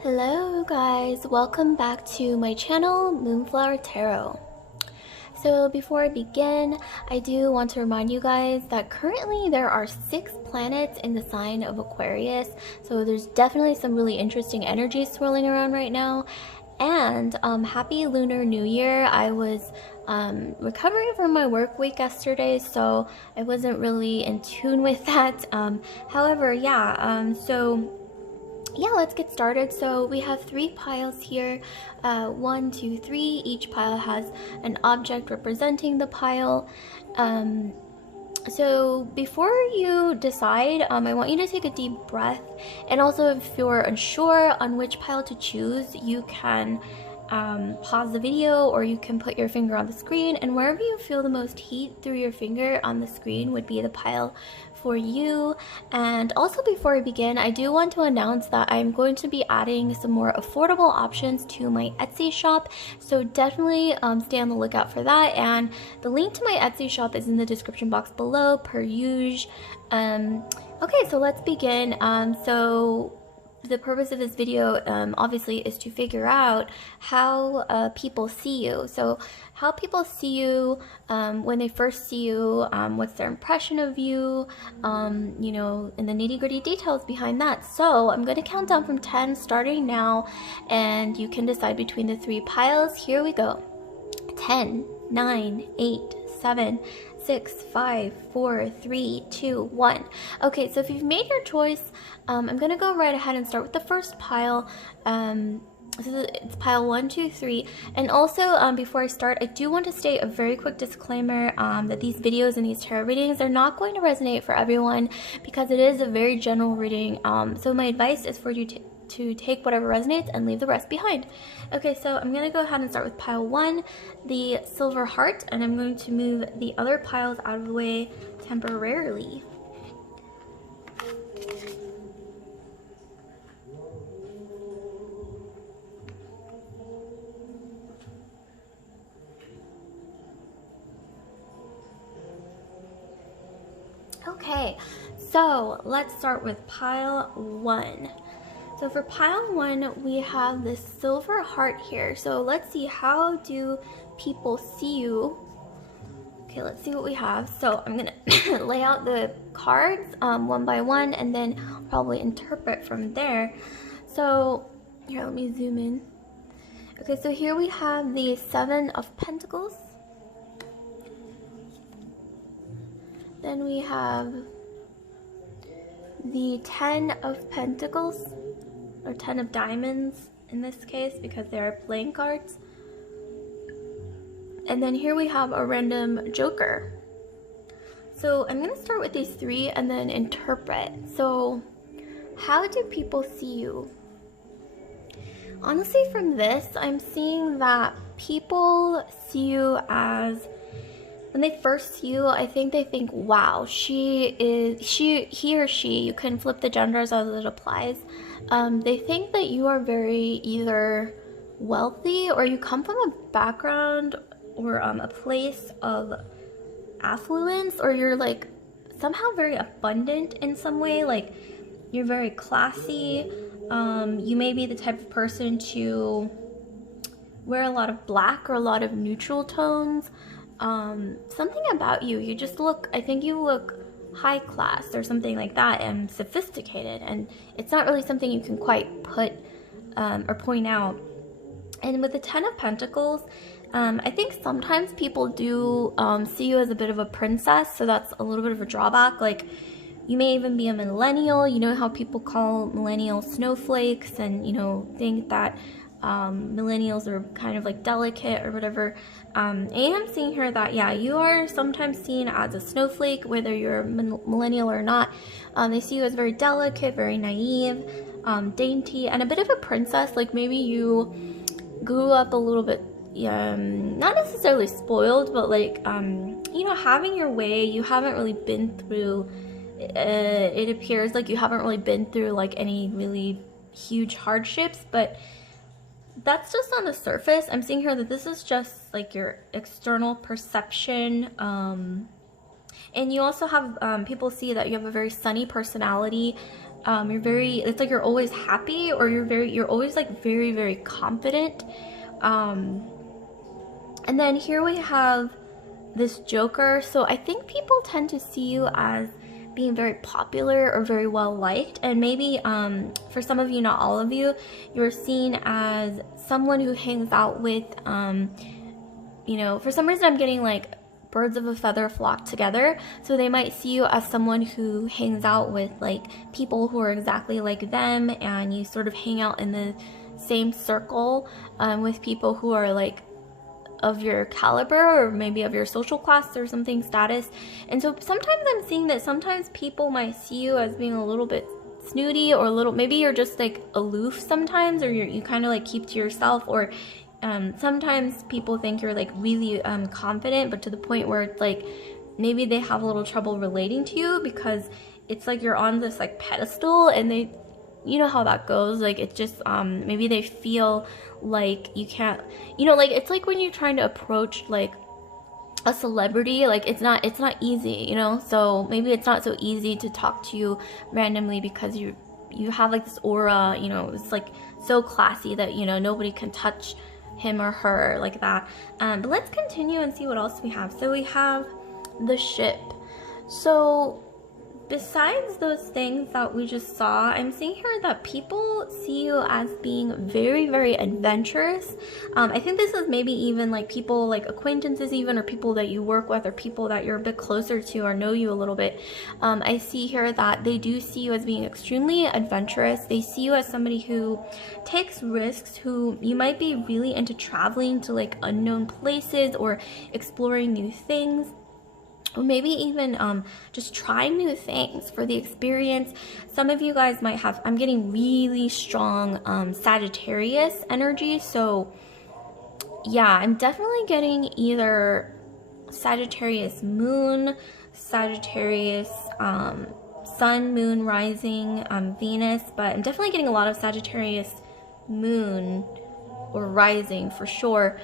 Hello guys, welcome back to my channel, Moonflower Tarot. So before I begin, I do want to remind you guys that currently there are 6 planets in the sign of Aquarius, so there's definitely some really interesting energies swirling around right now. And happy Lunar New Year. I was recovering from my work week yesterday, so I wasn't really in tune with that. However, let's get started. So we have 3 piles here, 1, 2, 3. Each pile has an object representing the pile. So before you decide, I want you to take a deep breath, and also if you're unsure on which pile to choose, you can pause the video, or you can put your finger on the screen, and wherever you feel the most heat through your finger on the screen would be the pile for you. And also, before I begin, I do want to announce that I'm going to be adding some more affordable options to my Etsy shop, so definitely stay on the lookout for that, and the link to my Etsy shop is in the description box below per usual. Okay, so let's begin. So the purpose of this video obviously is to figure out how people see you. So how people see you when they first see you, what's their impression of you, you know, and the nitty-gritty details behind that. So I'm going to count down from 10 starting now, and you can decide between the 3 piles. Here we go. 10, 9, 8, 7, 6, 5, 4, 3, 2, 1. Okay, so if you've made your choice, I'm gonna go right ahead and start with the first pile. It's pile 1, 2, 3. And also, before I start, I do want to state a very quick disclaimer that these videos and these tarot readings are not going to resonate for everyone, because it is a very general reading. So my advice is for you to take whatever resonates and leave the rest behind. Okay, so I'm going to go ahead and start with pile 1, the silver heart, and I'm going to move the other piles out of the way temporarily. Okay, so let's start with pile 1. So for pile 1, we have this silver heart here. So let's see, how do people see you? Okay, let's see what we have. So I'm gonna lay out the cards one by one, and then probably interpret from there. So here, let me zoom in. Okay, so here we have the 7 of Pentacles. Then we have the 10 of Pentacles, or 10 of Diamonds in this case, because they are playing cards. And then here we have a random Joker. So I'm going to start with these 3 and then interpret. So how do people see you? Honestly, from this, I'm seeing that people see you as, when they first see you, I think they think, wow, he or she, you can flip the genders as it applies. They think that you are very either wealthy, or you come from a background or a place of affluence, or you're like somehow very abundant in some way, like you're very classy. You may be the type of person to wear a lot of black or a lot of neutral tones. Something about you, you just look, I think you look high class or something like that, and sophisticated, and it's not really something you can quite put or point out. And with the 10 of Pentacles, I think sometimes people do see you as a bit of a princess, so that's a little bit of a drawback. Like, you may even be a millennial. You know how people call millennials snowflakes, and you know, think that millennials are kind of like delicate or whatever. I am seeing here that, yeah, you are sometimes seen as a snowflake, whether you're a millennial or not. They see you as very delicate, very naive, dainty, and a bit of a princess. Like, maybe you grew up a little bit, not necessarily spoiled, but like, you know, having your way. You haven't really been through, it appears like you haven't really been through like any really huge hardships, but that's just on the surface. I'm seeing here that this is just like your external perception. And you also have people see that you have a very sunny personality. it's like you're always happy, or you're always like very, very confident. And then here we have this Joker. So I think people tend to see you as being very popular or very well liked, and maybe for some of you, not all of you, you're seen as someone who hangs out with you know, for some reason I'm getting like birds of a feather flock together. So they might see you as someone who hangs out with like people who are exactly like them, and you sort of hang out in the same circle with people who are like of your caliber, or maybe of your social class or something, status. And so sometimes I'm seeing that sometimes people might see you as being a little bit snooty, or a little, maybe you're just like aloof sometimes, or you kind of like keep to yourself, or sometimes people think you're like really confident, but to the point where it's like maybe they have a little trouble relating to you, because it's like you're on this like pedestal, and they, you know how that goes, like it's just maybe they feel like you can't, you know, like it's like when you're trying to approach like a celebrity, like it's not easy, you know. So maybe it's not so easy to talk to you randomly, because you have like this aura, you know, it's like so classy that, you know, nobody can touch him or her like that. But let's continue and see what else we have. So we have the Ship. So besides those things that we just saw, I'm seeing here that people see you as being very, very adventurous. I think this is maybe even like people, like acquaintances even, or people that you work with, or people that you're a bit closer to or know you a little bit. I see here that they do see you as being extremely adventurous. They see you as somebody who takes risks, who you might be really into traveling to like unknown places, or exploring new things, or maybe even just trying new things for the experience. Some of you guys might have, I'm getting really strong Sagittarius energy. So yeah, I'm definitely getting either Sagittarius moon, Sagittarius sun, moon, rising, Venus, but I'm definitely getting a lot of Sagittarius moon or rising for sure.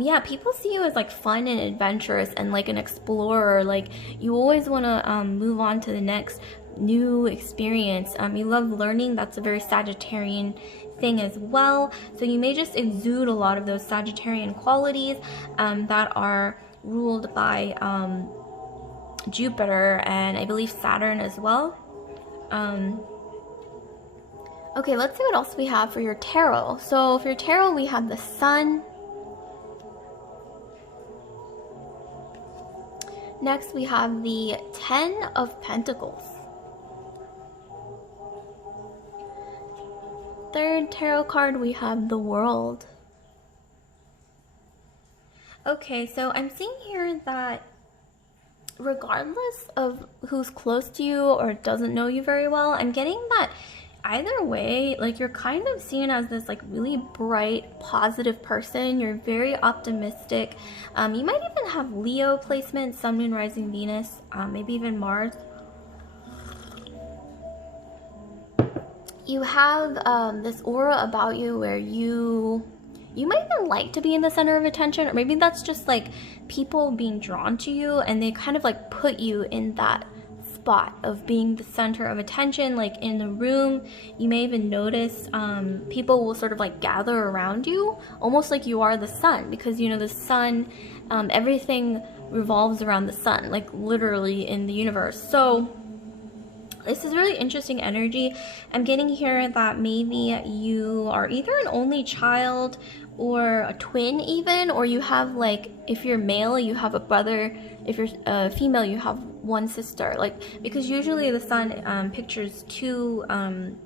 Yeah, people see you as like fun and adventurous and like an explorer. Like you always want to move on to the next new experience. You love learning. That's a very Sagittarian thing as well. So you may just exude a lot of those Sagittarian qualities that are ruled by Jupiter, and I believe Saturn as well. Okay, let's see what else we have for your tarot. So for your tarot, we have the Sun. Next, we have the 10 of Pentacles. Third tarot card, we have the World. Okay, so I'm seeing here that regardless of who's close to you or doesn't know you very well, I'm getting that either way, like you're kind of seen as this like really bright, positive person. You're very optimistic. You might even have Leo placement, Sun, Moon, Rising, Venus, maybe even Mars. You have this aura about you where you might even like to be in the center of attention, or maybe that's just like people being drawn to you, and they kind of like put you in that spot of being the center of attention. Like in the room, you may even notice people will sort of like gather around you, almost like you are the sun, because you know the sun, everything revolves around the sun, like literally in the universe. So this is really interesting energy. I'm getting here that maybe you are either an only child or a twin even, or you have like, if you're male, you have a brother. If you're female, you have one sister. Like, because usually the sun pictures two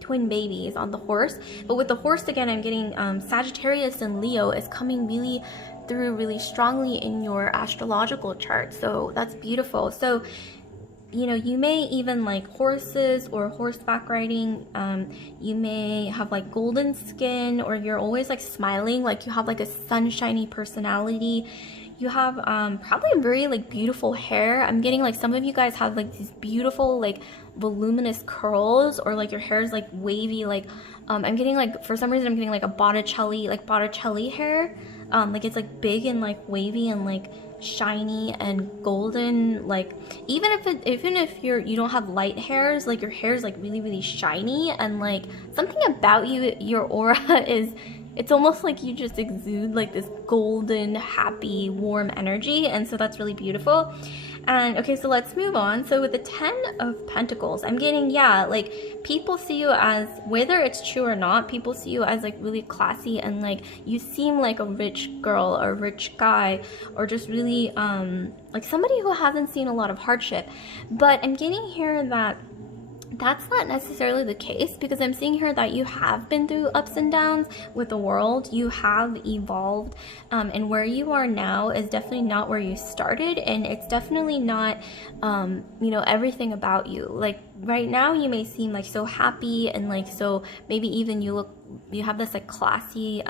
twin babies on the horse. But with the horse, again, I'm getting Sagittarius and Leo is coming really through really strongly in your astrological chart. So that's beautiful. So you know, you may even like horses or horseback riding. You may have like golden skin, or you're always like smiling, like you have like a sunshiny personality. You have probably very like beautiful hair. I'm getting like some of you guys have like these beautiful like voluminous curls, or like your hair is like wavy. Like I'm getting like, for some reason I'm getting like a Botticelli hair. like it's like big and like wavy and like shiny and golden. Like even if you don't have light hairs, like your hair is like really shiny, and like something about you, your aura is, it's almost like you just exude like this golden, happy, warm energy, and so that's really beautiful. And okay, so let's move on. So with the 10 of Pentacles, I'm getting, yeah, like people see you as, whether it's true or not, people see you as like really classy, and like you seem like a rich girl or a rich guy, or just really like somebody who hasn't seen a lot of hardship. But I'm getting here that that's not necessarily the case, because I'm seeing here that you have been through ups and downs with the world. You have evolved, and where you are now is definitely not where you started, and it's definitely not you know, everything about you. Like right now you may seem like so happy, and like so maybe even you have this like classy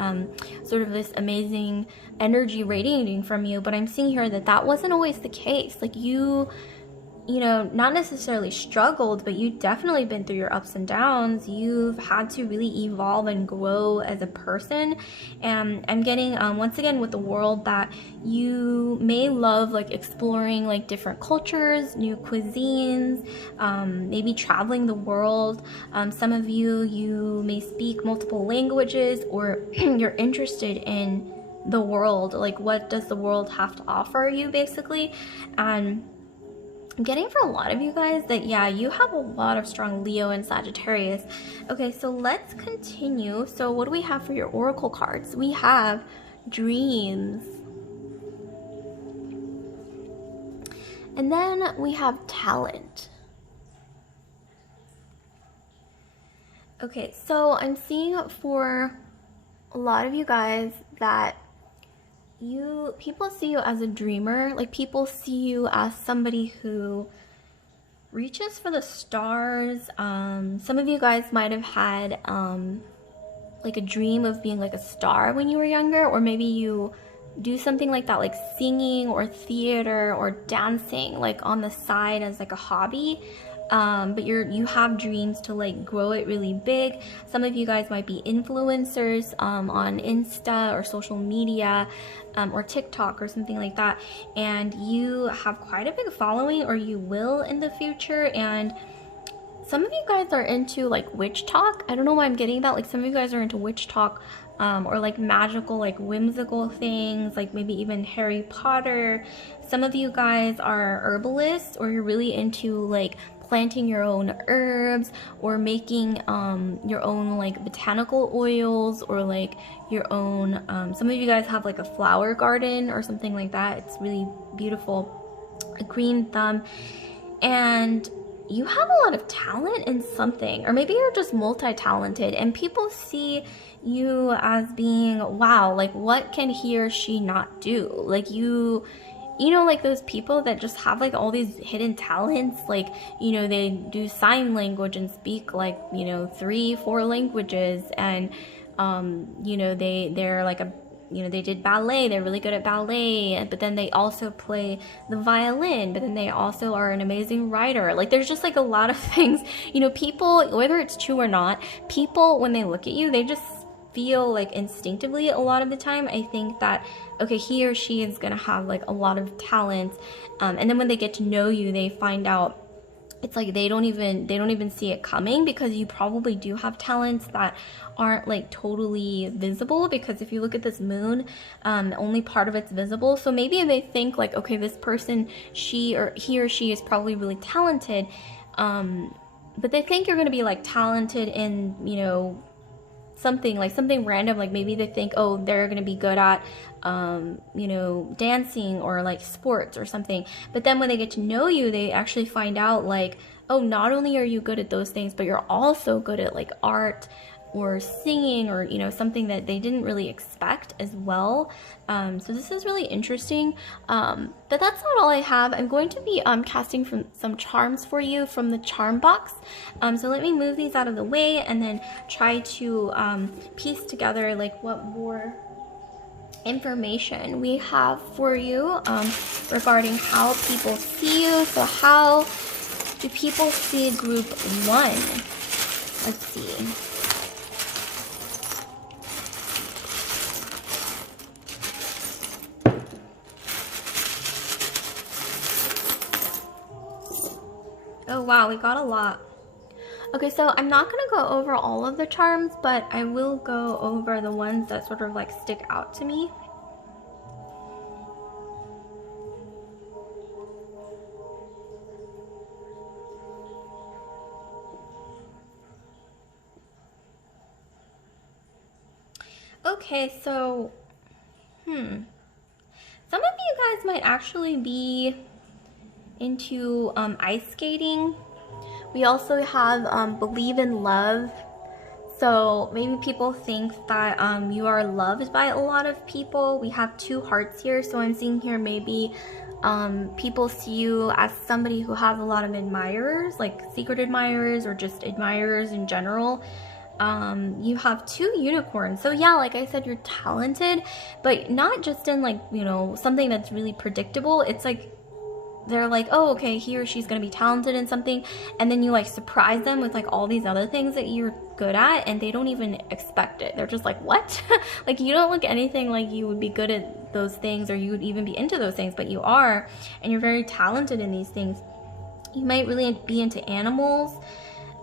sort of this amazing energy radiating from you, but I'm seeing here that that wasn't always the case. Like you know, not necessarily struggled, but you've definitely been through your ups and downs. You've had to really evolve and grow as a person. And I'm getting, once again, with the world, that you may love like exploring like different cultures, new cuisines, maybe traveling the world. Some of you may speak multiple languages, or you're interested in the world. Like, what does the world have to offer you, basically? And I'm getting for a lot of you guys that, yeah, you have a lot of strong Leo and Sagittarius. Okay, so let's continue. So what do we have for your oracle cards? We have dreams. And then we have talent. Okay, so I'm seeing for a lot of you guys that people see you as a dreamer. Like people see you as somebody who reaches for the stars. Some of you guys might have had like a dream of being like a star when you were younger, or maybe you do something like that, like singing or theater or dancing, like on the side as like a hobby. But you have dreams to like grow it really big. Some of you guys might be influencers on Insta or social media, or TikTok or something like that, and you have quite a big following, or you will in the future. And some of you guys are into like witch talk. I don't know why I'm getting that. Like some of you guys are into witch talk, or like magical, like whimsical things, like maybe even Harry Potter. Some of you guys are herbalists, or you're really into like planting your own herbs, or making your own like botanical oils, or like your own some of you guys have like a flower garden or something like that. It's really beautiful. A green thumb. And you have a lot of talent in something, or maybe you're just multi-talented, and people see you as being, wow, like what can he or she not do? Like you know, like those people that just have like all these hidden talents, like, you know, they do sign language and speak like, you know, 3-4 languages, and you know, they're like a, you know, they did ballet, they're really good at ballet, but then they also play the violin, but then they also are an amazing writer. Like there's just like a lot of things, you know, people, whether it's true or not, people, when they look at you, they just feel like instinctively a lot of the time, I think that, okay, he or she is gonna have like a lot of talent, and then when they get to know you, they find out it's like they don't even see it coming, because you probably do have talents that aren't like totally visible, because if you look at this moon, only part of it's visible. So maybe they think like, okay, this person, he or she is probably really talented, but they think you're gonna be like talented in, you know, something random. Like maybe they think, oh, they're gonna be good at you know, dancing or like sports or something, but then when they get to know you, they actually find out like, oh, not only are you good at those things, but you're also good at like art or singing, or, you know, something that they didn't really expect as well. So this is really interesting, but that's not all I have. I'm going to be casting from some charms for you from the charm box. So let me move these out of the way and then try to piece together like what more information we have for you regarding how people see you. So how do people see group 1? Let's see. Wow, we got a lot. Okay, so I'm not gonna go over all of the charms, but I will go over the ones that sort of like stick out to me. Okay, so, some of you guys might actually be into ice skating. We also have believe in love. So maybe people think that you are loved by a lot of people. We have 2 hearts here, so I'm seeing here maybe people see you as somebody who has a lot of admirers, like secret admirers or just admirers in general. You have 2 unicorns. So yeah, like I said, you're talented, but not just in like, you know, something that's really predictable. It's like they're like, oh, okay, he or she's gonna be talented in something, and then you like surprise them with like all these other things that you're good at, and they don't even expect it. They're just like, what? Like, you don't look anything like you would be good at those things, or you would even be into those things, but you are, and you're very talented in these things. You might really be into animals.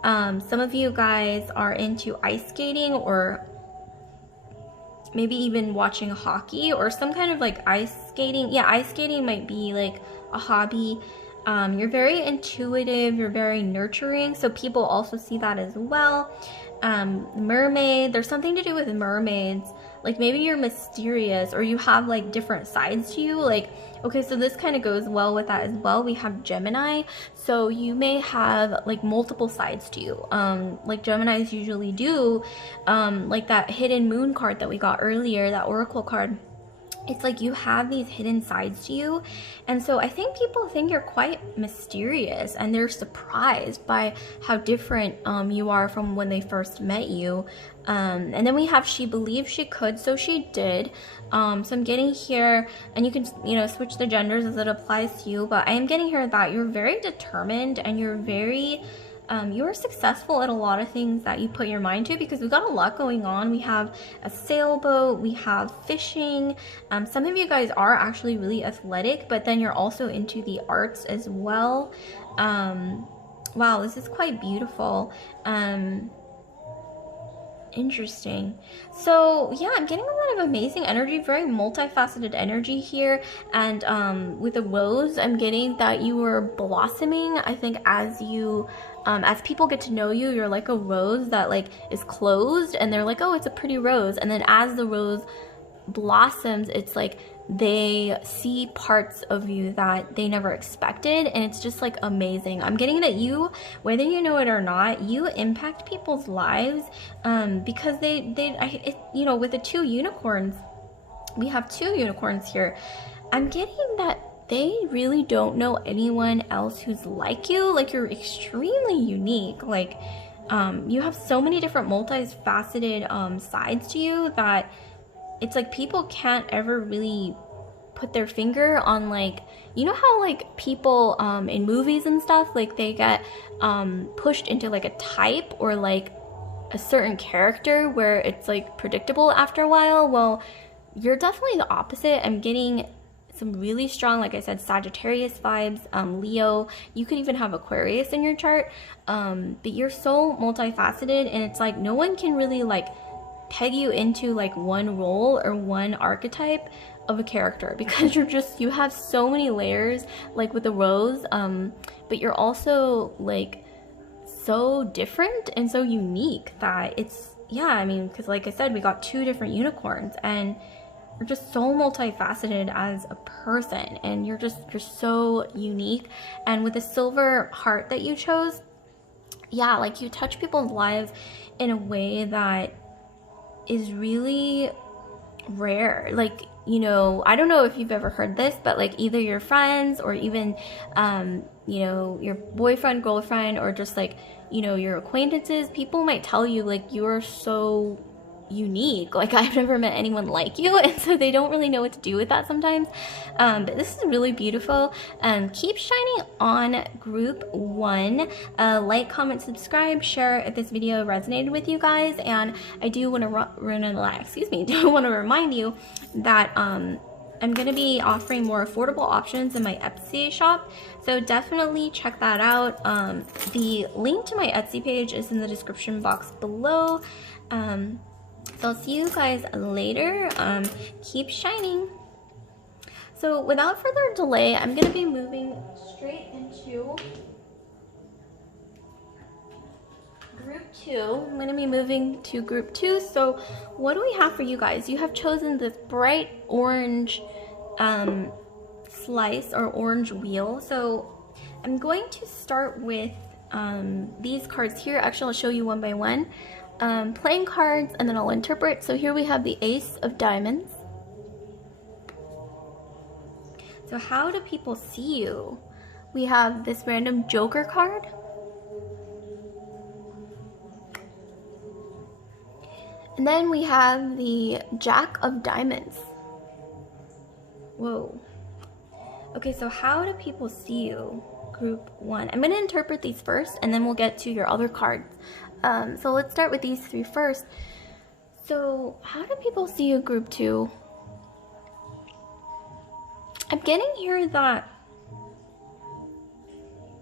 Some of you guys are into ice skating, or maybe even watching hockey, or some kind of like ice skating. Yeah, ice skating might be like a hobby. You're very intuitive, you're very nurturing, so people also see that as well. Mermaid, there's something to do with mermaids. Like maybe you're mysterious, or you have like different sides to you. Like, okay, so this kind of goes well with that as well. We have Gemini, so you may have like multiple sides to you, like Geminis usually do. Like that hidden moon card that we got earlier, that oracle card. It's like you have these hidden sides to you, and so I think people think you're quite mysterious, and they're surprised by how different you are from when they first met you. And then we have she believed she could, so she did. So I'm getting here, and you can, you know, switch the genders as it applies to you, but I am getting here that you're very determined, and you're very you're successful at a lot of things that you put your mind to, because we've got a lot going on. We have a sailboat, we have fishing. Some of you guys are actually really athletic, but then you're also into the arts as well. Wow, this is quite beautiful. Interesting. So yeah, I'm getting a lot of amazing energy, very multifaceted energy here. And with the rose, I'm getting that you are blossoming. I think as you as people get to know you, you're like a rose that like is closed, and they're like, oh, it's a pretty rose. And then as the rose blossoms, it's like they see parts of you that they never expected, and it's just like amazing. I'm getting that you, whether you know it or not, you impact people's lives, because you know, with the 2 unicorns, we have 2 unicorns here. I'm getting that they really don't know anyone else who's like you. Like, you're extremely unique. Like, you have so many different multifaceted sides to you that it's like people can't ever really put their finger on, like, you know how like people in movies and stuff, like they get pushed into like a type or like a certain character where it's like predictable after a while. Well, you're definitely the opposite. I'm getting some really strong, like I said, Sagittarius vibes, Leo. You could even have Aquarius in your chart, but you're so multifaceted, and it's like no one can really like peg you into like one role or one archetype of a character, because you have so many layers, like with the rose, but you're also like so different and so unique that it's, yeah, I mean, because like I said, we got 2 different unicorns, and you're just so multifaceted as a person, and you're so unique. And with the silver heart that you chose, yeah, like you touch people's lives in a way that is really rare. Like, you know, I don't know if you've ever heard this, but like either your friends or even you know, your boyfriend, girlfriend, or just like, you know, your acquaintances, people might tell you like you're so unique, like I've never met anyone like you, and so they don't really know what to do with that sometimes. But this is really beautiful. Keep shining on group 1. Like, comment, subscribe, share if this video resonated with you guys. And I do want to remind you that I'm going to be offering more affordable options in my Etsy shop, so definitely check that out. The link to my Etsy page is in the description box below. So I'll see you guys later. Keep shining. So without further delay, I'm going to be moving straight into group 2. I'm going to be moving to group 2. So what do we have for you guys? You have chosen this bright orange slice or orange wheel. So I'm going to start with these cards here. Actually, I'll show you one by one. Playing cards, and then I'll interpret. So here we have the Ace of Diamonds. So how do people see you? We have this random Joker card. And then we have the Jack of Diamonds. Whoa. Okay, so how do people see you? Group 1. I'm going to interpret these first, and then we'll get to your other cards. So let's start with these 3 first. So how do people see you, group 2? I'm getting here that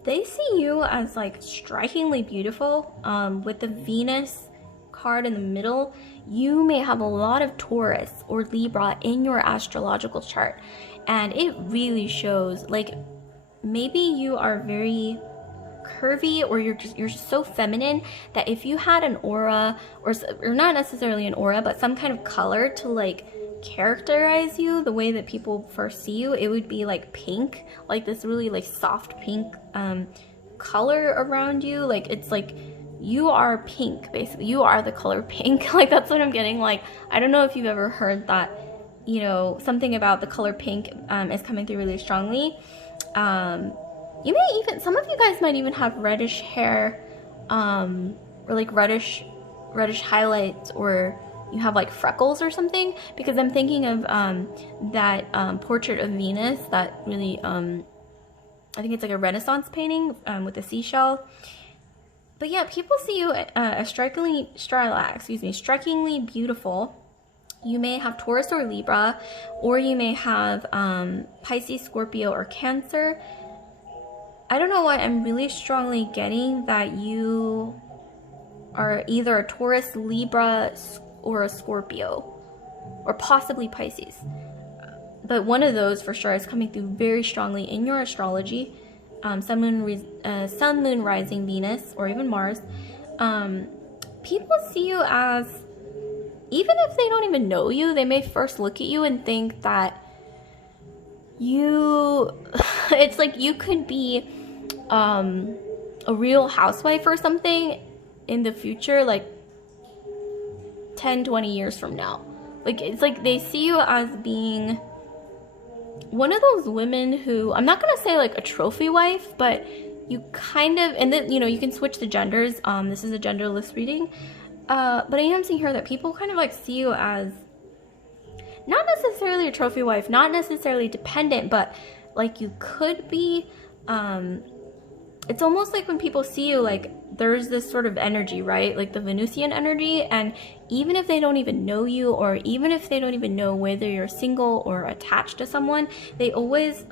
they see you as like strikingly beautiful. With the Venus card in the middle, you may have a lot of Taurus or Libra in your astrological chart, and it really shows. Like, maybe you are very curvy, or you're just so feminine that if you had an aura, or not necessarily an aura, but some kind of color to like characterize you the way that people first see you, it would be like pink, like this really like soft pink color around you. Like, it's like you are pink, basically. You are the color pink. Like, that's what I'm getting. Like, I don't know if you've ever heard that, you know, something about the color pink is coming through really strongly. You may even, some of you guys might even have reddish hair, or like reddish highlights, or you have like freckles or something, because I'm thinking of that portrait of Venus, that really, I think it's like a Renaissance painting with a seashell. But yeah, people see you as strikingly beautiful. You may have Taurus or Libra, or you may have Pisces, Scorpio, or Cancer. I don't know why I'm really strongly getting that you are either a Taurus, Libra, or a Scorpio, or possibly Pisces. But one of those for sure is coming through very strongly in your astrology. Sun, Moon, Rising, Venus, or even Mars. People see you as, even if they don't even know you, they may first look at you and think that you, it's like you could be a real housewife or something in the future, like 10-20 years from now. Like, it's like they see you as being one of those women who, I'm not gonna say like a trophy wife, but you kind of, and then, you know, you can switch the genders. This is a genderless reading, but I am seeing here that people kind of like see you as not necessarily a trophy wife, not necessarily dependent, but like you could be. It's almost like when people see you, like there's this sort of energy, right? Like the Venusian energy. And even if they don't even know you, or even if they don't even know whether you're single or attached to someone, they almost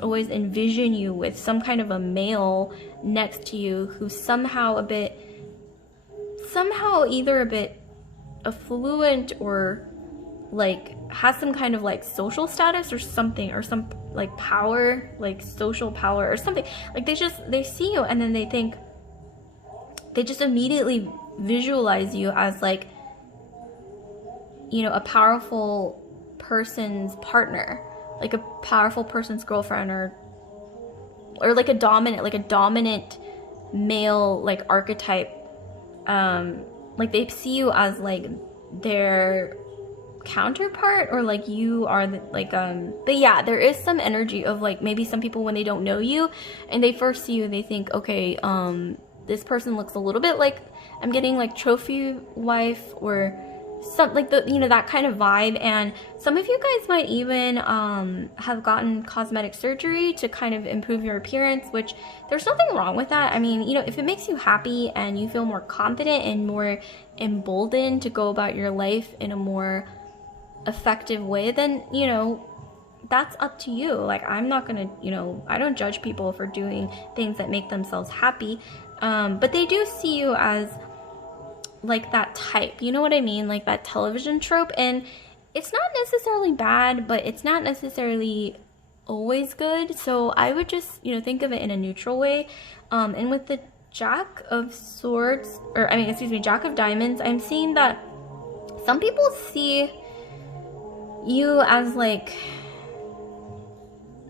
always envision you with some kind of a male next to you who's somehow either a bit affluent, or like has some kind of like social status or something, or some like power, like social power or something. Like they see you, and then they just immediately visualize you as like, you know, a powerful person's partner, like a powerful person's girlfriend, or like a dominant male like archetype. Like they see you as like their counterpart, or like you are the, like but yeah, there is some energy of like maybe some people, when they don't know you and they first see you, they think, okay, this person looks a little bit like, I'm getting like trophy wife, or some like the, you know, that kind of vibe. And some of you guys might even have gotten cosmetic surgery to kind of improve your appearance, which there's nothing wrong with that. I mean, you know, if it makes you happy and you feel more confident and more emboldened to go about your life in a more effective way, then, you know, that's up to you. Like, I'm not gonna, you know, I don't judge people for doing things that make themselves happy, but they do see you as like that type, you know what I mean, like that television trope. And it's not necessarily bad, but it's not necessarily always good. So I would just, you know, think of it in a neutral way. And with the Jack of Swords, or I mean, excuse me, Jack of Diamonds, I'm seeing that some people see you as like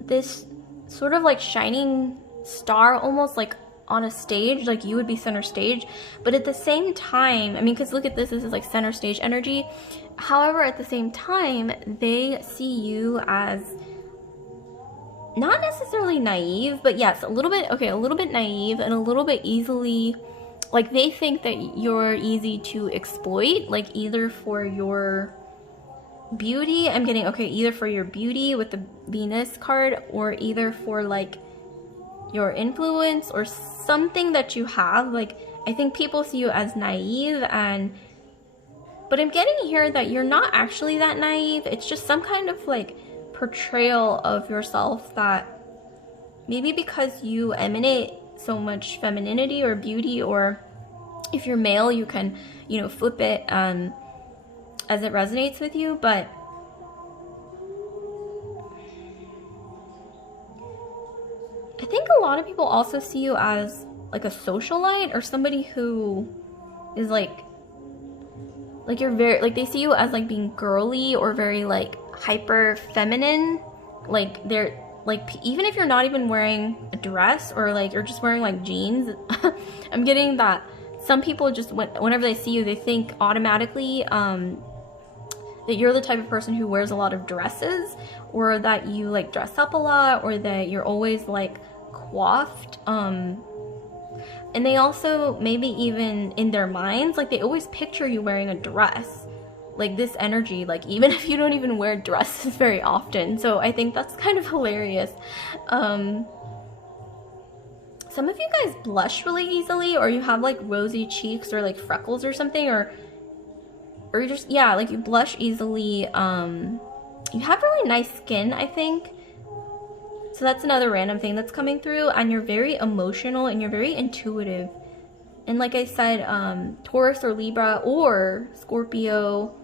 this sort of like shining star, almost like on a stage, like you would be center stage. But at the same time, I mean, because look at this is like center stage energy. However, at the same time, they see you as not necessarily naive, but yes, a little bit, okay, a little bit naive and a little bit easily, like they think that you're easy to exploit, like either for your beauty, I'm getting, okay, either for your beauty with the Venus card, or either for like your influence or something that you have. Like, I think people see you as naive, and but I'm getting here that you're not actually that naive. It's just some kind of like portrayal of yourself that maybe because you emanate so much femininity or beauty, or if you're male, you can, you know, flip it as it resonates with you. But I think a lot of people also see you as like a socialite, or somebody who is like you're very, like they see you as like being girly or very like hyper feminine. Like they're like, even if you're not even wearing a dress, or like you're just wearing like jeans, I'm getting that some people just, whenever they see you, they think automatically that you're the type of person who wears a lot of dresses, or that you like dress up a lot, or that you're always like coiffed. And they also, maybe even in their minds, like they always picture you wearing a dress, like this energy, like even if you don't even wear dresses very often. So I think that's kind of hilarious. Some of you guys blush really easily, or you have like rosy cheeks, or like freckles or something, or you just, yeah, like you blush easily. You have really nice skin, I think. So that's another random thing that's coming through. And you're very emotional, and you're very intuitive. And like I said, Taurus or Libra or Scorpio,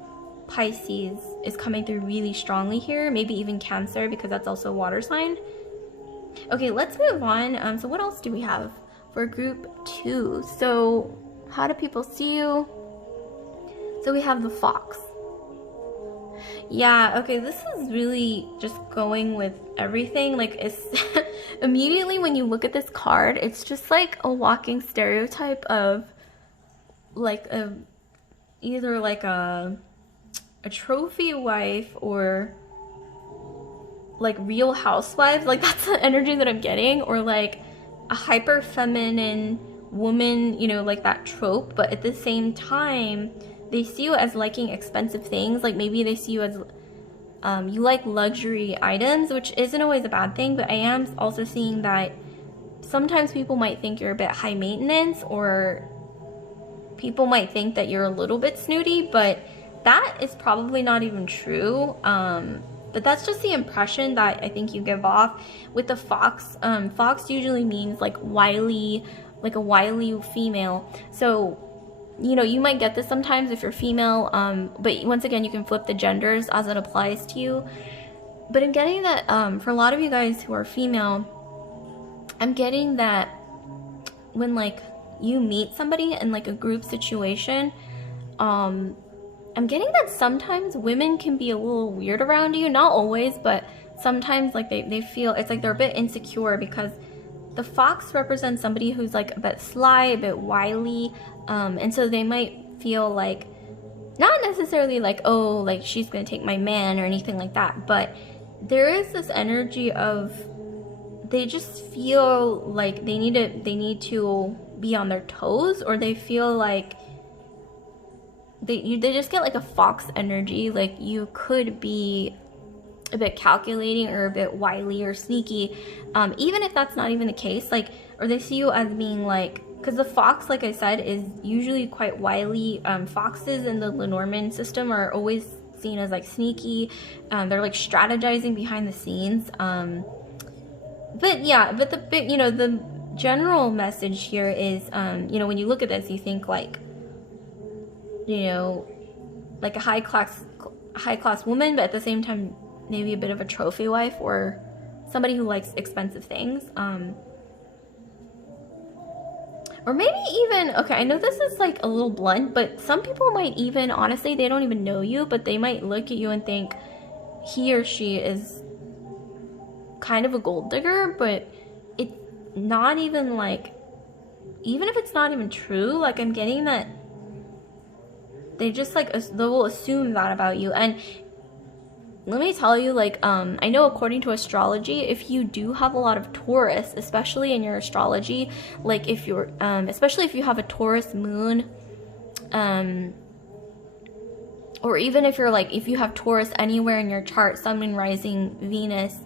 Pisces is coming through really strongly here. Maybe even Cancer, because that's also a water sign. Okay, let's move on. So what else do we have for group 2? So how do people see you? So we have the Fox. Yeah, okay, this is really just going with everything. Like, it's immediately when you look at this card, it's just like a walking stereotype of like either like a trophy wife, or like Real Housewives. Like, that's the energy that I'm getting. Or like a hyper feminine woman, you know, like that trope. But at the same time, they see you as liking expensive things. Like maybe they see you as you like luxury items, which isn't always a bad thing. But I am also seeing that sometimes people might think you're a bit high maintenance, or people might think that you're a little bit snooty, but that is probably not even true. But that's just the impression that I think you give off. With the Fox, Fox usually means like wily, like a wily female. So, you know, you might get this sometimes if you're female, but once again, you can flip the genders as it applies to you. But I'm getting that for a lot of you guys who are female, I'm getting that when like you meet somebody in like a group situation, I'm getting that sometimes women can be a little weird around you. Not always, but sometimes like they feel, it's like they're a bit insecure, because the Fox represents somebody who's like a bit sly, a bit wily, and so they might feel like, not necessarily like, oh, like she's gonna take my man or anything like that, but there is this energy of they just feel like they need to be on their toes, or they feel like they just get like a fox energy. Like you could be a bit calculating or a bit wily or sneaky, even if that's not even the case. Like, or they see you as being like, because the fox, like I said, is usually quite wily. Foxes in the Lenormand system are always seen as like sneaky. They're like strategizing behind the scenes. But yeah, but the big, the general message here is, when you look at this, you think like, like a high class woman, but at the same time, maybe a bit of a trophy wife or somebody who likes expensive things. Or maybe even, okay, I know this is like a little blunt, but some people might even, honestly, they don't even know you, but they might look at you and think he or she is kind of a gold digger, but it's not even like, even if it's not even true, like I'm getting that they just like, they will assume that about you. And let me tell you, like, I know according to astrology, if you do have a lot of Taurus, especially in your astrology, like if you're, especially if you have a Taurus moon, or even if you're like, if you have Taurus anywhere in your chart, Sun, Moon, Rising, Venus,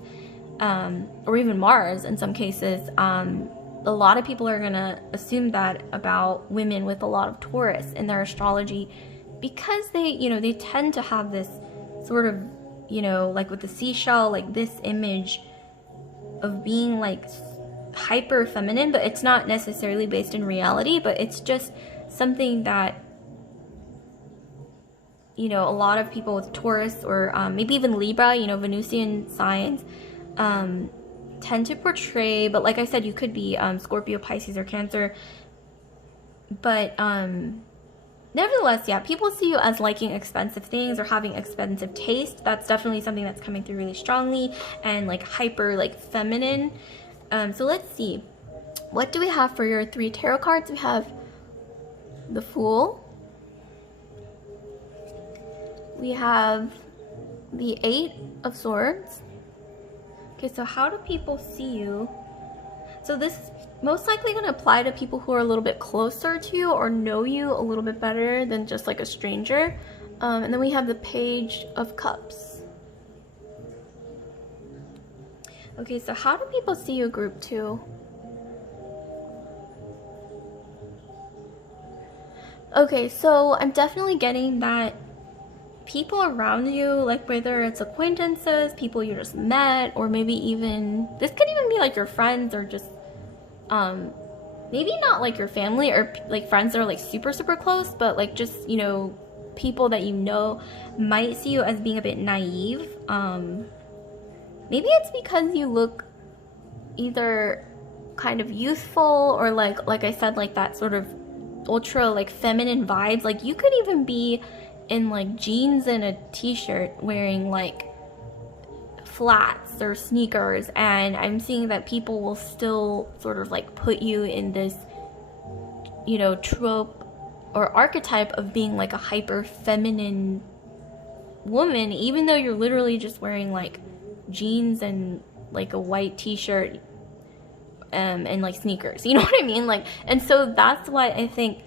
or even Mars in some cases, a lot of people are gonna assume that about women with a lot of Taurus in their astrology, because they, they tend to have this sort of, like with the seashell, like this image of being like hyper feminine, but it's not necessarily based in reality, but it's just something that, a lot of people with Taurus or maybe even Libra, Venusian signs, tend to portray. But like I said, you could be Scorpio, Pisces, or Cancer. But nevertheless, yeah, people see you as liking expensive things or having expensive taste. That's definitely something that's coming through really strongly, and like hyper like feminine. So let's see, what do we have for your 3 tarot cards? We have the Fool, we have the 8 of Swords. Okay, so how do people see you? So this is most likely going to apply to people who are a little bit closer to you or know you a little bit better than just like a stranger. And then we have the Page of Cups. Okay, so how do people see you, group 2? Okay, so I'm definitely getting that people around you, like whether it's acquaintances, people you just met, or maybe even, this could even be like your friends, or just maybe not like your family or like friends that are like super close, but like just people that might see you as being a bit naive. Maybe it's because you look either kind of youthful or like I said, like that sort of ultra like feminine vibes. Like you could even be in like jeans and a t-shirt wearing like flats or sneakers, and I'm seeing that people will still sort of like put you in this trope or archetype of being like a hyper feminine woman, even though you're literally just wearing like jeans and like a white t-shirt and like sneakers, you know what I mean? Like, and so that's why I think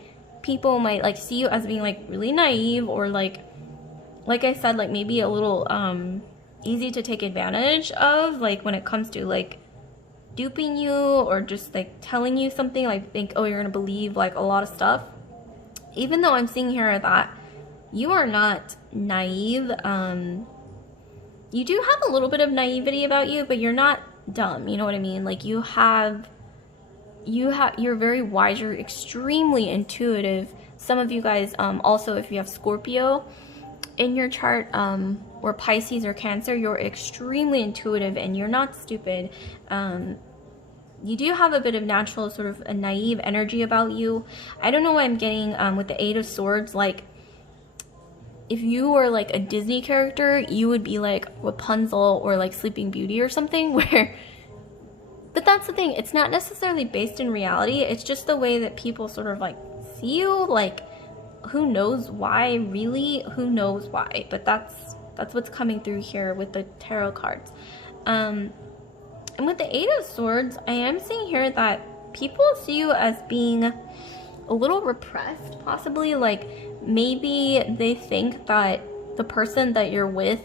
people might like see you as being like really naive, or like I said, like maybe a little easy to take advantage of, like when it comes to like duping you or just like telling you something, like think, oh, you're gonna believe like a lot of stuff, even though I'm seeing here that you are not naive. You do have a little bit of naivety about you, but you're not dumb, you know what I mean? Like you're very wise, you're extremely intuitive. Some of you guys, also if you have Scorpio in your chart, or Pisces or Cancer, you're extremely intuitive and you're not stupid. You do have a bit of natural sort of a naive energy about you. I don't know why I'm getting with the 8 of Swords, like if you were like a Disney character, you would be like Rapunzel or like Sleeping Beauty or something, where, but that's the thing, it's not necessarily based in reality, it's just the way that people sort of like see you. Like who knows why, really, who knows why, but that's what's coming through here with the tarot cards. And with the 8 of Swords, I am seeing here that people see you as being a little repressed, possibly. Like maybe they think that the person that you're with,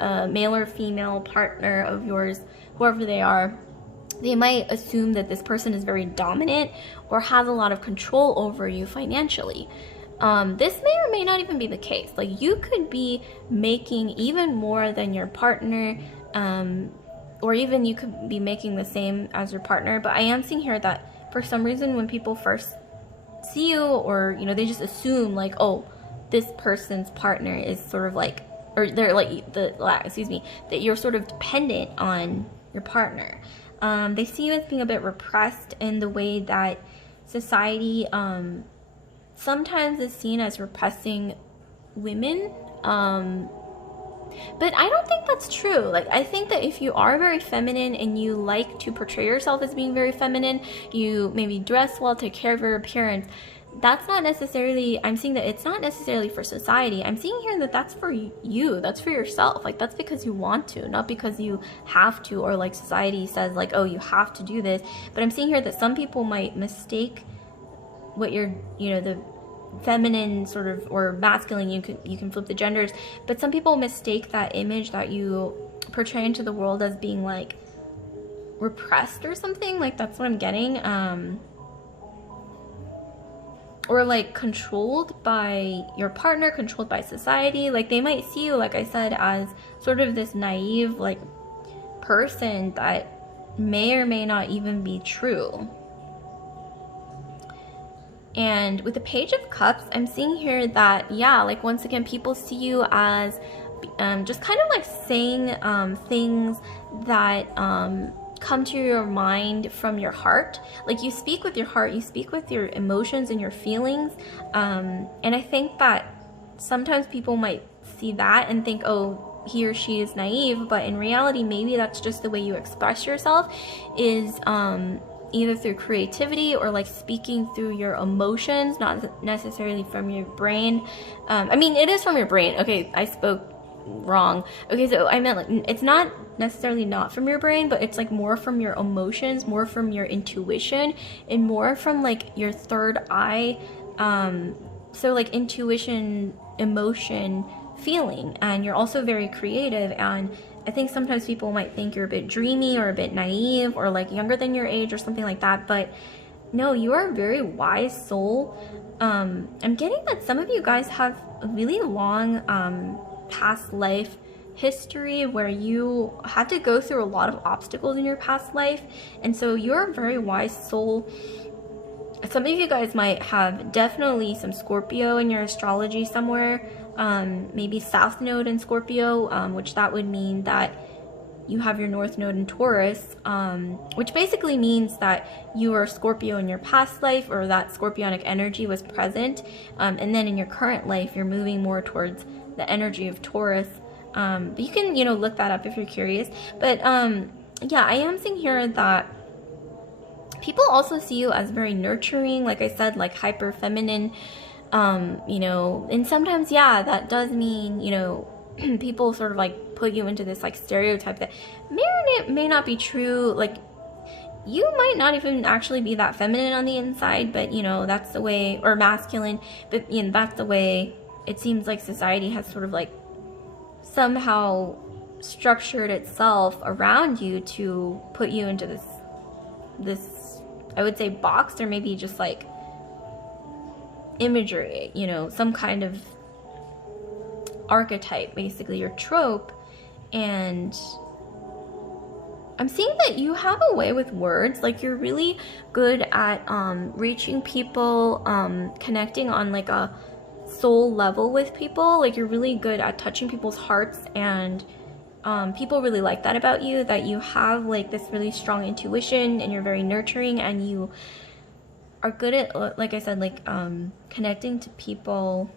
male or female partner of yours, whoever they are, they might assume that this person is very dominant or has a lot of control over you financially. This may or may not even be the case. Like, you could be making even more than your partner, or even you could be making the same as your partner. But I am seeing here that for some reason when people first see you, or they just assume like, oh, this person's partner is sort of like, or they're like that you're sort of dependent on your partner. They see you as being a bit repressed in the way that society sometimes is seen as repressing women. But I don't think that's true. Like, I think that if you are very feminine and you like to portray yourself as being very feminine, you maybe dress well, take care of your appearance, that's not necessarily, I'm seeing that it's not necessarily for society. I'm seeing here that that's for you, that's for yourself. Like, that's because you want to, not because you have to, or like society says like, oh, you have to do this. But I'm seeing here that some people might mistake what you're, the feminine sort of, or masculine, you can flip the genders, but some people mistake that image that you portray into the world as being like repressed or something. Like, that's what I'm getting. Or like controlled by your partner, controlled by society. Like, they might see you, like I said, as sort of this naive like person that may or may not even be true. And with the Page of Cups, I'm seeing here that, yeah, like, once again, people see you as just kind of like saying things that come to your mind from your heart. Like, you speak with your heart, you speak with your emotions and your feelings. And I think that sometimes people might see that and think, oh, he or she is naive, but in reality, maybe that's just the way you express yourself, is either through creativity or like speaking through your emotions, not necessarily from your brain. I mean, it is from your brain. Okay, I spoke wrong. Okay, so I meant like, it's not necessarily not from your brain, but it's like more from your emotions, more from your intuition, and more from like your third eye. So like intuition, emotion, feeling, and you're also very creative. And I think sometimes people might think you're a bit dreamy or a bit naive or like younger than your age or something like that, but no, you are a very wise soul. I'm getting that some of you guys have a really long past life history where you had to go through a lot of obstacles in your past life, and so you're a very wise soul. Some of you guys might have definitely some Scorpio in your astrology somewhere. Maybe South Node in Scorpio, which that would mean that you have your North Node in Taurus, which basically means that you were Scorpio in your past life, or that Scorpionic energy was present, and then in your current life you're moving more towards the energy of Taurus. But you can, look that up if you're curious. But yeah, I am seeing here that people also see you as very nurturing, like I said, like hyper feminine. And sometimes, yeah, that does mean, people sort of like put you into this like stereotype that may not be true. Like, you might not even actually be that feminine on the inside, but that's the way, or masculine, but that's the way it seems like society has sort of like somehow structured itself around you to put you into this I would say box, or maybe just like imagery, some kind of archetype, basically your trope. And I'm seeing that you have a way with words. Like, you're really good at reaching people, connecting on like a soul level with people. Like, you're really good at touching people's hearts, and people really like that about you, that you have like this really strong intuition, and you're very nurturing, and you are good at, like I said, like connecting to people,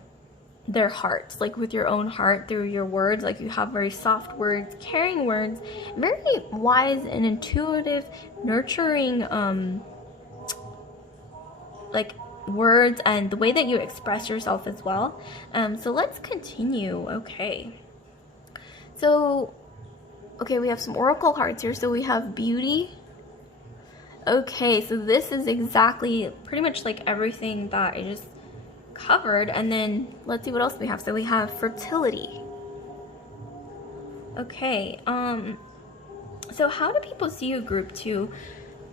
their hearts, like with your own heart through your words. Like, you have very soft words, caring words, very wise and intuitive, nurturing like words, and the way that you express yourself as well. So let's continue. Okay, we have some oracle cards here. So we have beauty. Okay, so this is exactly pretty much like everything that I just covered. And then let's see what else we have. So we have fertility. Okay, so how do people see you, group 2?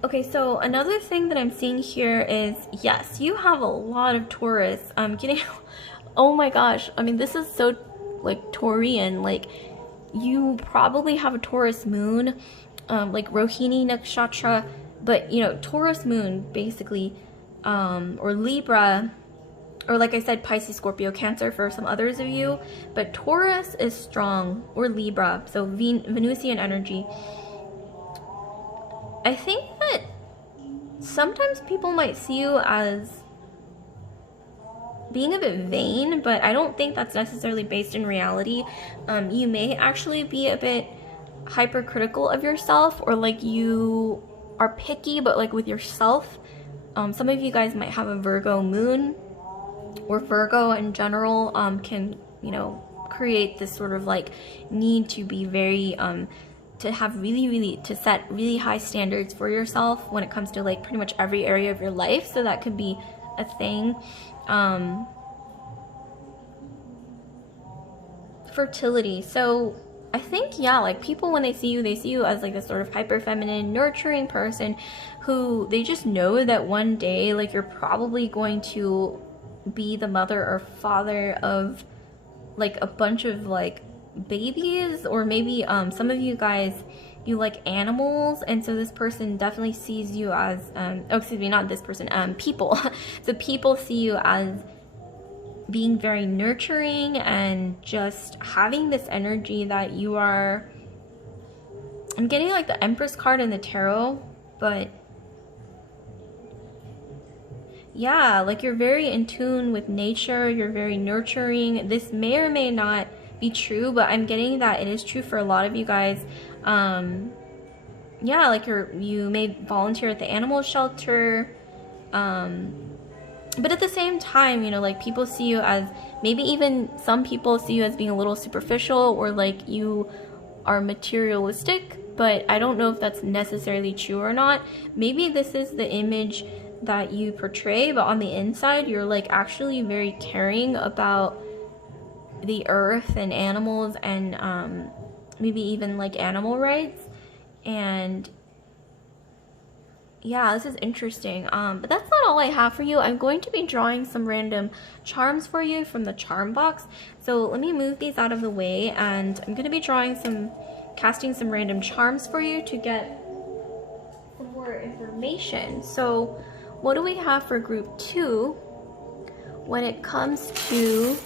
Okay, so another thing that I'm seeing here is, yes, you have a lot of Taurus. I'm getting, oh my gosh, I mean, this is so, like, Taurian. Like, you probably have a Taurus moon, like Rohini Nakshatra, but, you know, Taurus moon, basically, or Libra, or like I said, Pisces, Scorpio, Cancer for some others of you, but Taurus is strong, or Libra, so Venusian energy. I think that sometimes people might see you as being a bit vain, but I don't think that's necessarily based in reality. You may actually be a bit hypercritical of yourself, or like you are picky, but like with yourself. Some of you guys might have a Virgo moon, or Virgo in general can, you know, create this sort of like need to be very to have to set really high standards for yourself when it comes to like pretty much every area of your life. So that could be a thing. Fertility. So I think, yeah, like people when they see you as like this sort of hyper feminine, nurturing person who they just know that one day like you're probably going to be the mother or father of like a bunch of like babies, or maybe some of you guys, you like animals, and so this person definitely sees you as oh, excuse me, not this person, people. So people see you as being very nurturing and just having this energy that you are, I'm getting like the Empress card in the tarot, but yeah, like you're very in tune with nature, you're very nurturing. This may or may not be true, but I'm getting that it is true for a lot of you guys. Yeah, like you may volunteer at the animal shelter, but at the same time, you know, like people see you as, maybe even some people see you as being a little superficial, or like you are materialistic, but I don't know if that's necessarily true or not. Maybe this is the image that you portray, but on the inside you're like actually very caring about the earth and animals, and maybe even like animal rights. And yeah, this is interesting. But that's not all I have for you. I'm going to be drawing some random charms for you from the charm box. So let me move these out of the way, and I'm going to be casting some random charms for you to get some more information. So what do we have for group 2 when it comes to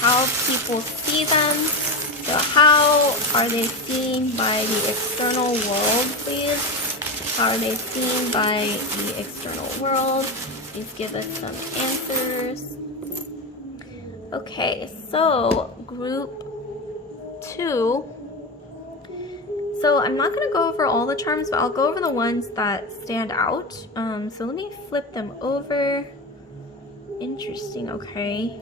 how people see them? So how are they seen by the external world, please? How are they seen by the external world? Please give us some answers. Okay, so group 2. So I'm not going to go over all the charms, but I'll go over the ones that stand out. So let me flip them over. Interesting, okay.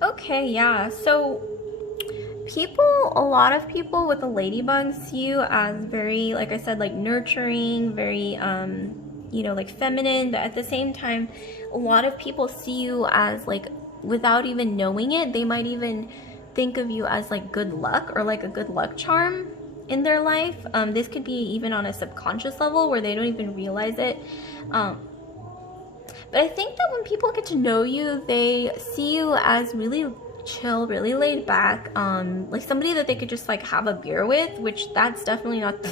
Okay, yeah, so a lot of people with the ladybugs see you as very, like I said, like nurturing, very, you know, like feminine, but at the same time, a lot of people see you as like, without even knowing it, they might even think of you as like good luck, or like a good luck charm in their life. This could be even on a subconscious level where they don't even realize it. But I think that when people get to know you, they see you as really chill, really laid back, like somebody that they could just like have a beer with, which that's definitely not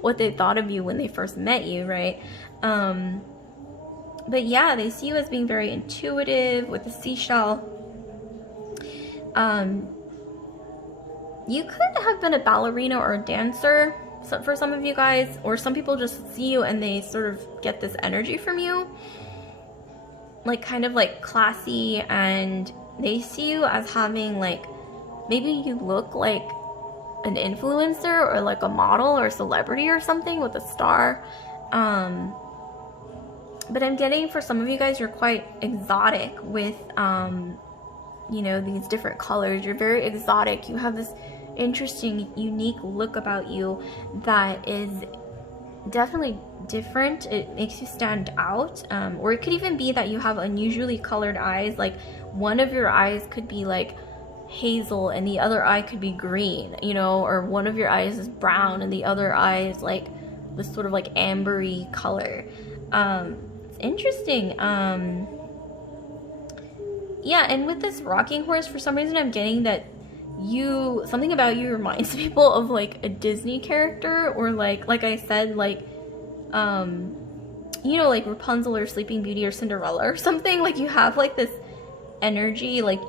what they thought of you when they first met you, right? But yeah, they see you as being very intuitive with the seashell. You could have been a ballerina or a dancer for some of you guys, or some people just see you and they sort of get this energy from you, like kind of like classy, and they see you as having like, maybe you look like an influencer or like a model or celebrity or something with a star. But I'm getting for some of you guys, you're quite exotic with, you know, these different colors. You're very exotic. You have this interesting, unique look about you that is definitely different. It makes you stand out. Or it could even be that you have unusually colored eyes. Like one of your eyes could be like hazel and the other eye could be green, you know, or one of your eyes is brown and the other eye is like this sort of like ambery color. It's interesting. Yeah, and with this rocking horse, for some reason I'm getting that something about you reminds people of like a Disney character, or like I said, like you know, like Rapunzel or Sleeping Beauty or Cinderella or something. Like you have like this energy, like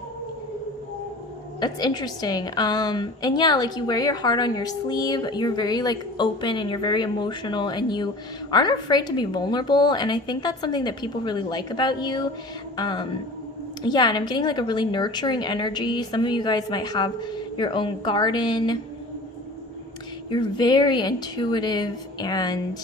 that's interesting. And yeah, like you wear your heart on your sleeve. You're very like open and you're very emotional and you aren't afraid to be vulnerable, and I think that's something that people really like about you. Yeah, and I'm getting like a really nurturing energy. Some of you guys might have your own garden. You're very intuitive, and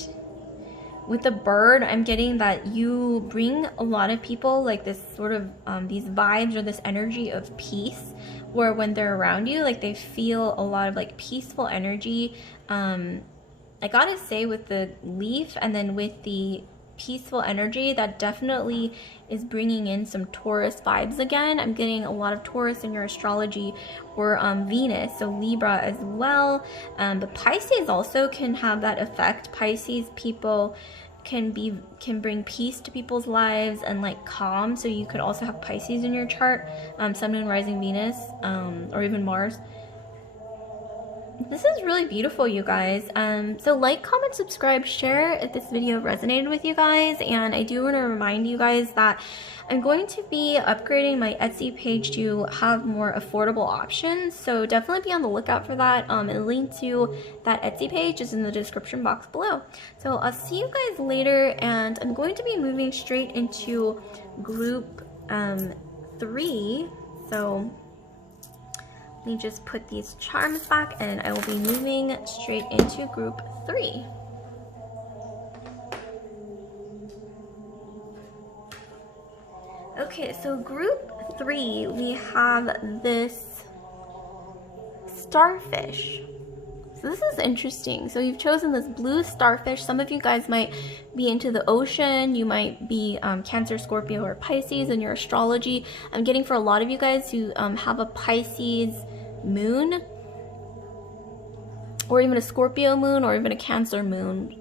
with the bird, I'm getting that you bring a lot of people like this sort of these vibes or this energy of peace, where when they're around you, like they feel a lot of like peaceful energy. I gotta say, with the leaf and then with the peaceful energy, that definitely is bringing in some Taurus vibes again. I'm getting a lot of Taurus in your astrology, or Venus, so Libra as well. But Pisces also can have that effect. Pisces people can bring peace to people's lives and like calm. So you could also have Pisces in your chart, Sun, Moon, Rising, Venus, or even Mars. This is really beautiful, you guys. So like, comment, subscribe, share if this video resonated with you guys. And I do want to remind you guys that I'm going to be upgrading my Etsy page to have more affordable options. So definitely be on the lookout for that. And the link to that Etsy page is in the description box below. So I'll see you guys later, and I'm going to be moving straight into group 3. So let me just put these charms back and I will be moving straight into group 3. Okay, so group 3, we have this starfish. So this is interesting. So you've chosen this blue starfish. Some of you guys might be into the ocean. You might be Cancer, Scorpio, or Pisces in your astrology. I'm getting for a lot of you guys who have a Pisces moon, or even a Scorpio moon, or even a Cancer moon.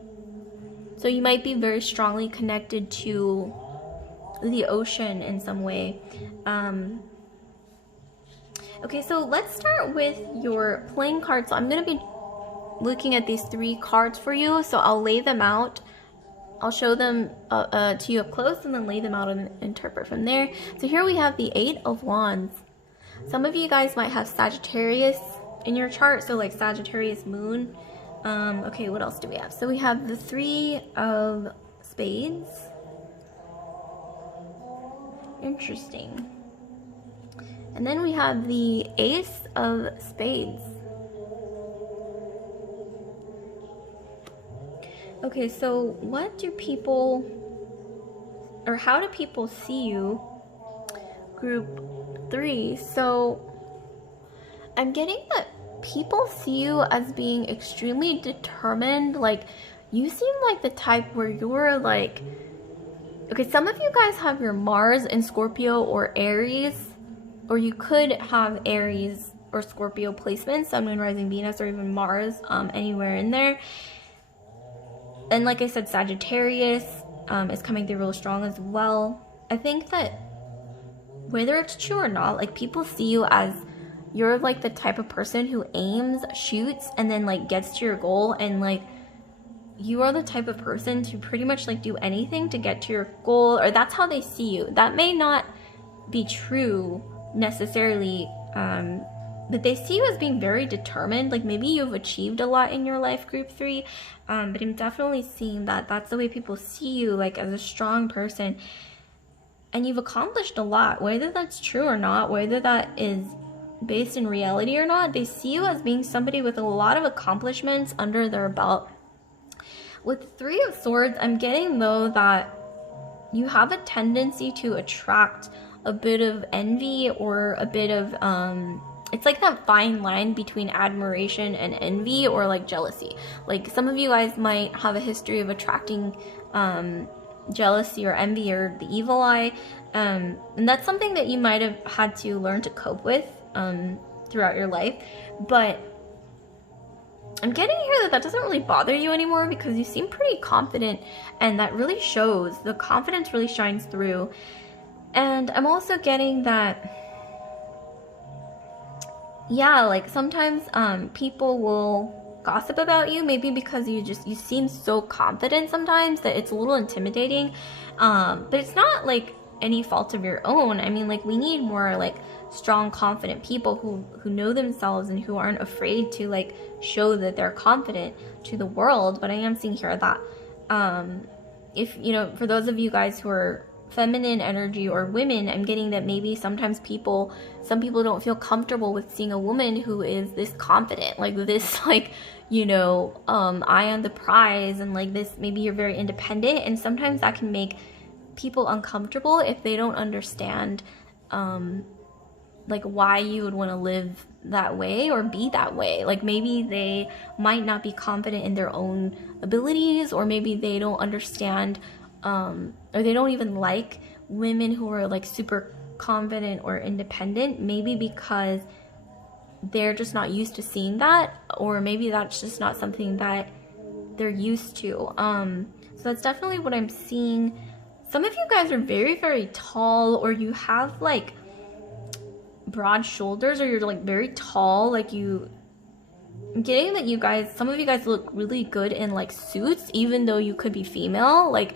So you might be very strongly connected to the ocean in some way. Okay, so let's start with your playing cards. So I'm going to be looking at these 3 cards for you. So I'll lay them out. I'll show them to you up close and then lay them out and interpret from there. So here we have the 8 of Wands. Some of you guys might have Sagittarius in your chart, so like Sagittarius moon. Okay, what else do we have? So we have the 3 of Spades. Interesting. And then we have the Ace of Spades. Okay, so what do people, or how do people see you? Group 3. So I'm getting that people see you as being extremely determined. Like you seem like the type where you're like, okay, some of you guys have your Mars in Scorpio or Aries, or you could have Aries or Scorpio placements, Sun, Moon, Rising, Venus, or even Mars, anywhere in there. And like I said, Sagittarius is coming through real strong as well. I think that whether it's true or not, like people see you as you're like the type of person who aims, shoots, and then like gets to your goal, and like you are the type of person to pretty much like do anything to get to your goal, or that's how they see you. That may not be true necessarily, but they see you as being very determined. Like maybe you've achieved a lot in your life, group 3, but I'm definitely seeing that that's the way people see you, like as a strong person. And you've accomplished a lot, whether that's true or not, whether that is based in reality or not. They see you as being somebody with a lot of accomplishments under their belt. With 3 of Swords, I'm getting though that you have a tendency to attract a bit of envy or a bit of it's like that fine line between admiration and envy, or like jealousy. Like some of you guys might have a history of attracting jealousy or envy or the evil eye, and that's something that you might have had to learn to cope with throughout your life. But I'm getting here that doesn't really bother you anymore, because you seem pretty confident, and that really shows. The confidence really shines through. And I'm also getting that, yeah, like sometimes people will gossip about you, maybe because you seem so confident sometimes that it's a little intimidating, but it's not like any fault of your own. I mean, like, we need more like strong, confident people who know themselves and who aren't afraid to like show that they're confident to the world. But I am seeing here that if, you know, for those of you guys who are feminine energy or women, I'm getting that maybe sometimes some people don't feel comfortable with seeing a woman who is this confident, like this, like, you know, eye on the prize, and like this, maybe you're very independent, and sometimes that can make people uncomfortable if they don't understand like why you would want to live that way or be that way. Like maybe they might not be confident in their own abilities, or maybe they don't understand or they don't even like women who are like super confident or independent, maybe because they're just not used to seeing that, or maybe that's just not something that they're used to. So that's definitely what I'm seeing. Some of you guys are very, very tall, or you have like broad shoulders, or you're like very tall. Like I'm getting that you guys, some of you guys look really good in like suits, even though you could be female. Like,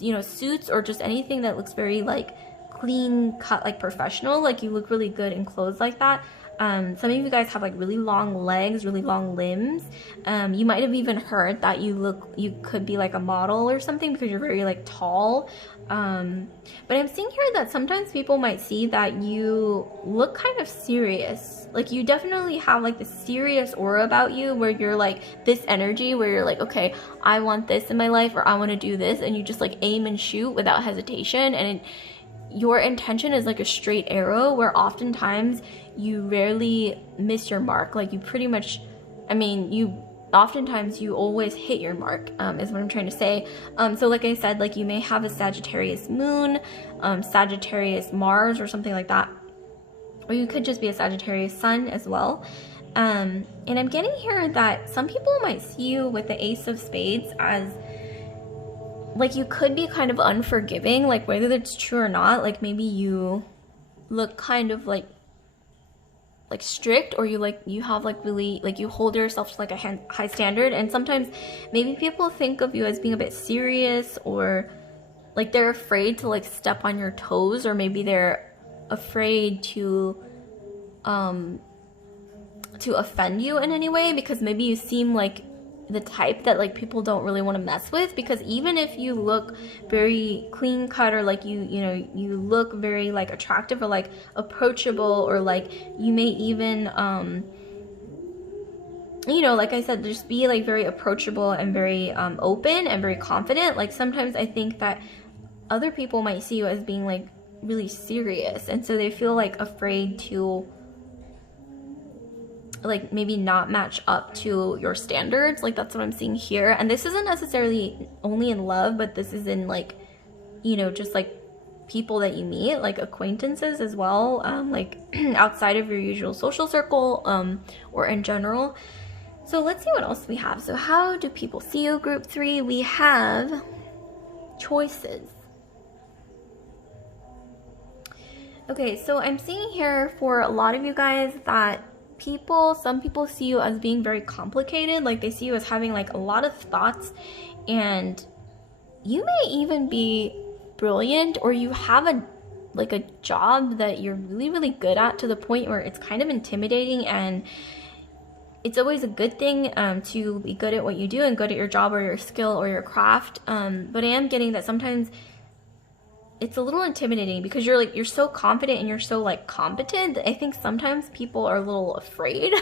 you know, suits or just anything that looks very like clean cut, like professional. Like you look really good in clothes like that. Some of you guys have like really long legs, really long limbs. You might have even heard that you could be like a model or something, because you're very like tall. But I'm seeing here that sometimes people might see that you look kind of serious. Like you definitely have like this serious aura about you, where you're like this energy where you're like, okay, I want this in my life, or I want to do this, and you just like aim and shoot without hesitation, and your intention is like a straight arrow, where oftentimes you rarely miss your mark. Like you pretty much, I mean, oftentimes you always hit your mark, is what I'm trying to say. So like I said, like you may have a Sagittarius moon, Sagittarius Mars, or something like that, or you could just be a Sagittarius sun as well. And I'm getting here that some people might see you with the Ace of Spades as like you could be kind of unforgiving, like whether that's true or not. Like maybe you look kind of like strict, or you have like really, like you hold yourself to like a high standard, and sometimes maybe people think of you as being a bit serious, or like they're afraid to like step on your toes, or maybe they're afraid to offend you in any way, because maybe you seem like the type that like people don't really want to mess with. Because even if you look very clean cut, or like you know, you look very like attractive, or like approachable, or like you may even you know, like I said, just be like very approachable and very open and very confident. Like sometimes I think that other people might see you as being like really serious, and so they feel like afraid to like maybe not match up to your standards. Like that's what I'm seeing here. And this isn't necessarily only in love, but this is in like, you know, just like people that you meet, like acquaintances as well, like outside of your usual social circle, or in general. So let's see what else we have. So how do people see you, group 3? We have choices. Okay, so I'm seeing here for a lot of you guys that some people see you as being very complicated. Like they see you as having like a lot of thoughts, and you may even be brilliant, or you have a job that you're really, really good at, to the point where it's kind of intimidating. And it's always a good thing to be good at what you do and good at your job or your skill or your craft. But I am getting that sometimes it's a little intimidating, because you're so confident and you're so like competent. I think sometimes people are a little afraid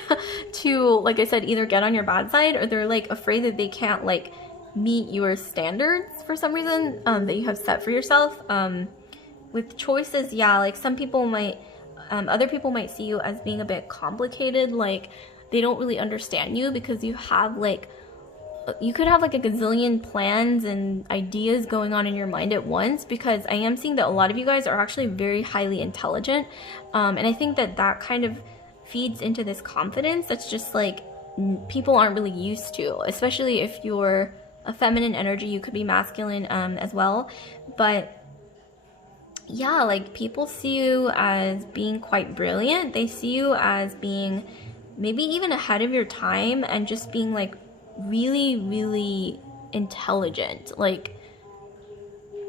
to, like I said, either get on your bad side, or they're like afraid that they can't like meet your standards for some reason that you have set for yourself. With choices, yeah, like some people might, Other people might see you as being a bit complicated, like they don't really understand you because you have like, you could have like a gazillion plans and ideas going on in your mind at once, because I am seeing that a lot of you guys are actually very highly intelligent. And I think that that kind of feeds into this confidence that's just like people aren't really used to, especially if you're a feminine energy. You could be masculine as well. But yeah, like people see you as being quite brilliant. They see you as being maybe even ahead of your time and just being like really, really intelligent. Like,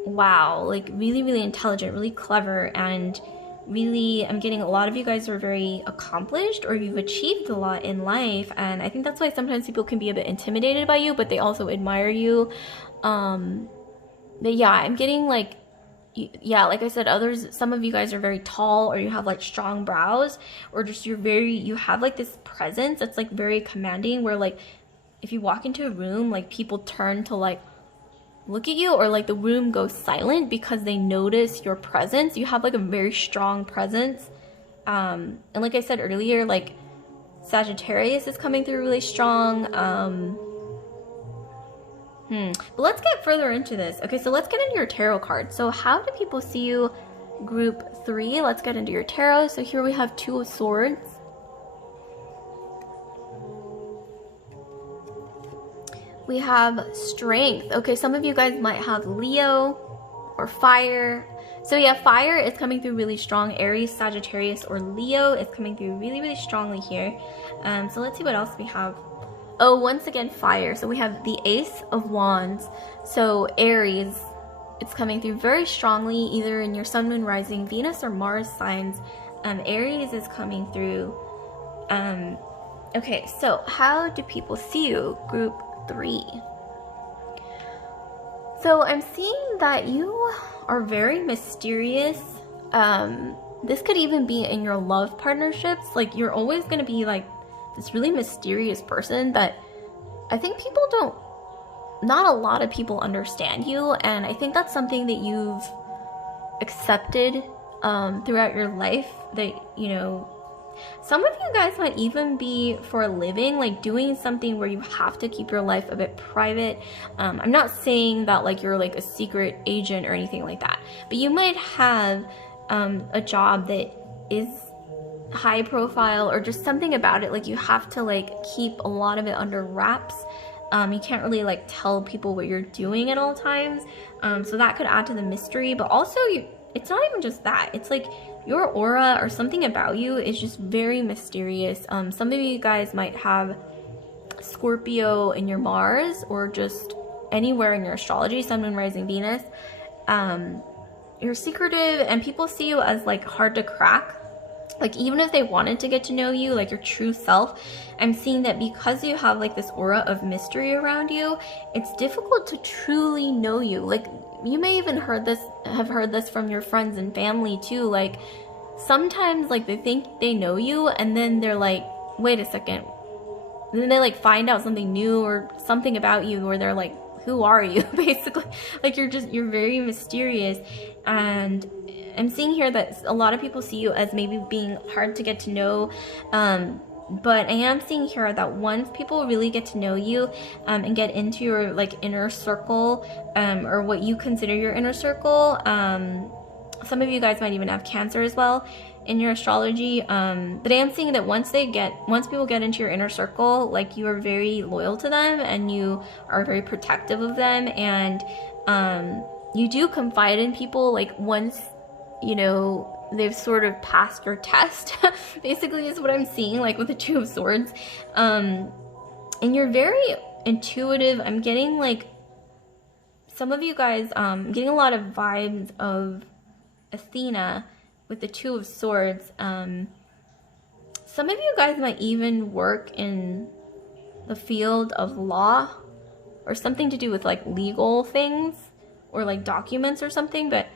wow, like really, really intelligent, really clever, and really, I'm getting a lot of you guys are very accomplished, or you've achieved a lot in life. And I think that's why sometimes people can be a bit intimidated by you, but they also admire you. But yeah, I'm getting like, yeah, like I said, some of you guys are very tall, or you have like strong brows, or just you have like this presence that's like very commanding, where like if you walk into a room, like people turn to like look at you, or like the room goes silent because they notice your presence. You have like a very strong presence. And like I said earlier, like Sagittarius is coming through really strong. But let's get further into this. Okay, so let's get into your tarot card. So how do people see you? Group 3. Let's get into your tarot. So here we have 2 of Swords. We have Strength. Okay, some of you guys might have Leo or Fire. So yeah, Fire is coming through really strong. Aries, Sagittarius, or Leo is coming through really, really strongly here. So let's see what else we have. Oh, once again, Fire. So we have the Ace of Wands. So Aries, it's coming through very strongly, either in your Sun, Moon, Rising, Venus, or Mars signs. Aries is coming through. Okay, so how do people see you? Group 3. So I'm seeing that you are very mysterious. This could even be in your love partnerships. Like you're always going to be like this really mysterious person that I think not a lot of people understand you, and I think that's something that you've accepted throughout your life, that, you know, some of you guys might even be, for a living, like doing something where you have to keep your life a bit private. I'm not saying that like you're like a secret agent or anything like that, but you might have a job that is high profile, or just something about it, like you have to like keep a lot of it under wraps. You can't really like tell people what you're doing at all times, so that could add to the mystery. But also it's not even just that, it's like your aura or something about you is just very mysterious. Some of you guys might have Scorpio in your Mars, or just anywhere in your astrology, Sun, Moon, Rising, Venus. You're secretive, and people see you as like hard to crack. Like even if they wanted to get to know you, like your true self, I'm seeing that because you have like this aura of mystery around you, it's difficult to truly know you. Like you may even have heard this from your friends and family too. Like sometimes like they think they know you, and then they're like, wait a second. And then they like find out something new or something about you where they're like, who are you? Basically, like you're very mysterious. And I'm seeing here that a lot of people see you as maybe being hard to get to know, but I am seeing here that once people really get to know you and get into your like inner circle, or what you consider your inner circle, some of you guys might even have Cancer as well in your astrology, but I am seeing that once people get into your inner circle, like you are very loyal to them, and you are very protective of them, and you do confide in people, like once, you know, they've sort of passed your test, basically is what I'm seeing, like with the 2 of Swords. And you're very intuitive. I'm getting like, some of you guys, I'm getting a lot of vibes of Athena with the 2 of Swords. Some of you guys might even work in the field of law, or something to do with like legal things, or like documents or something. But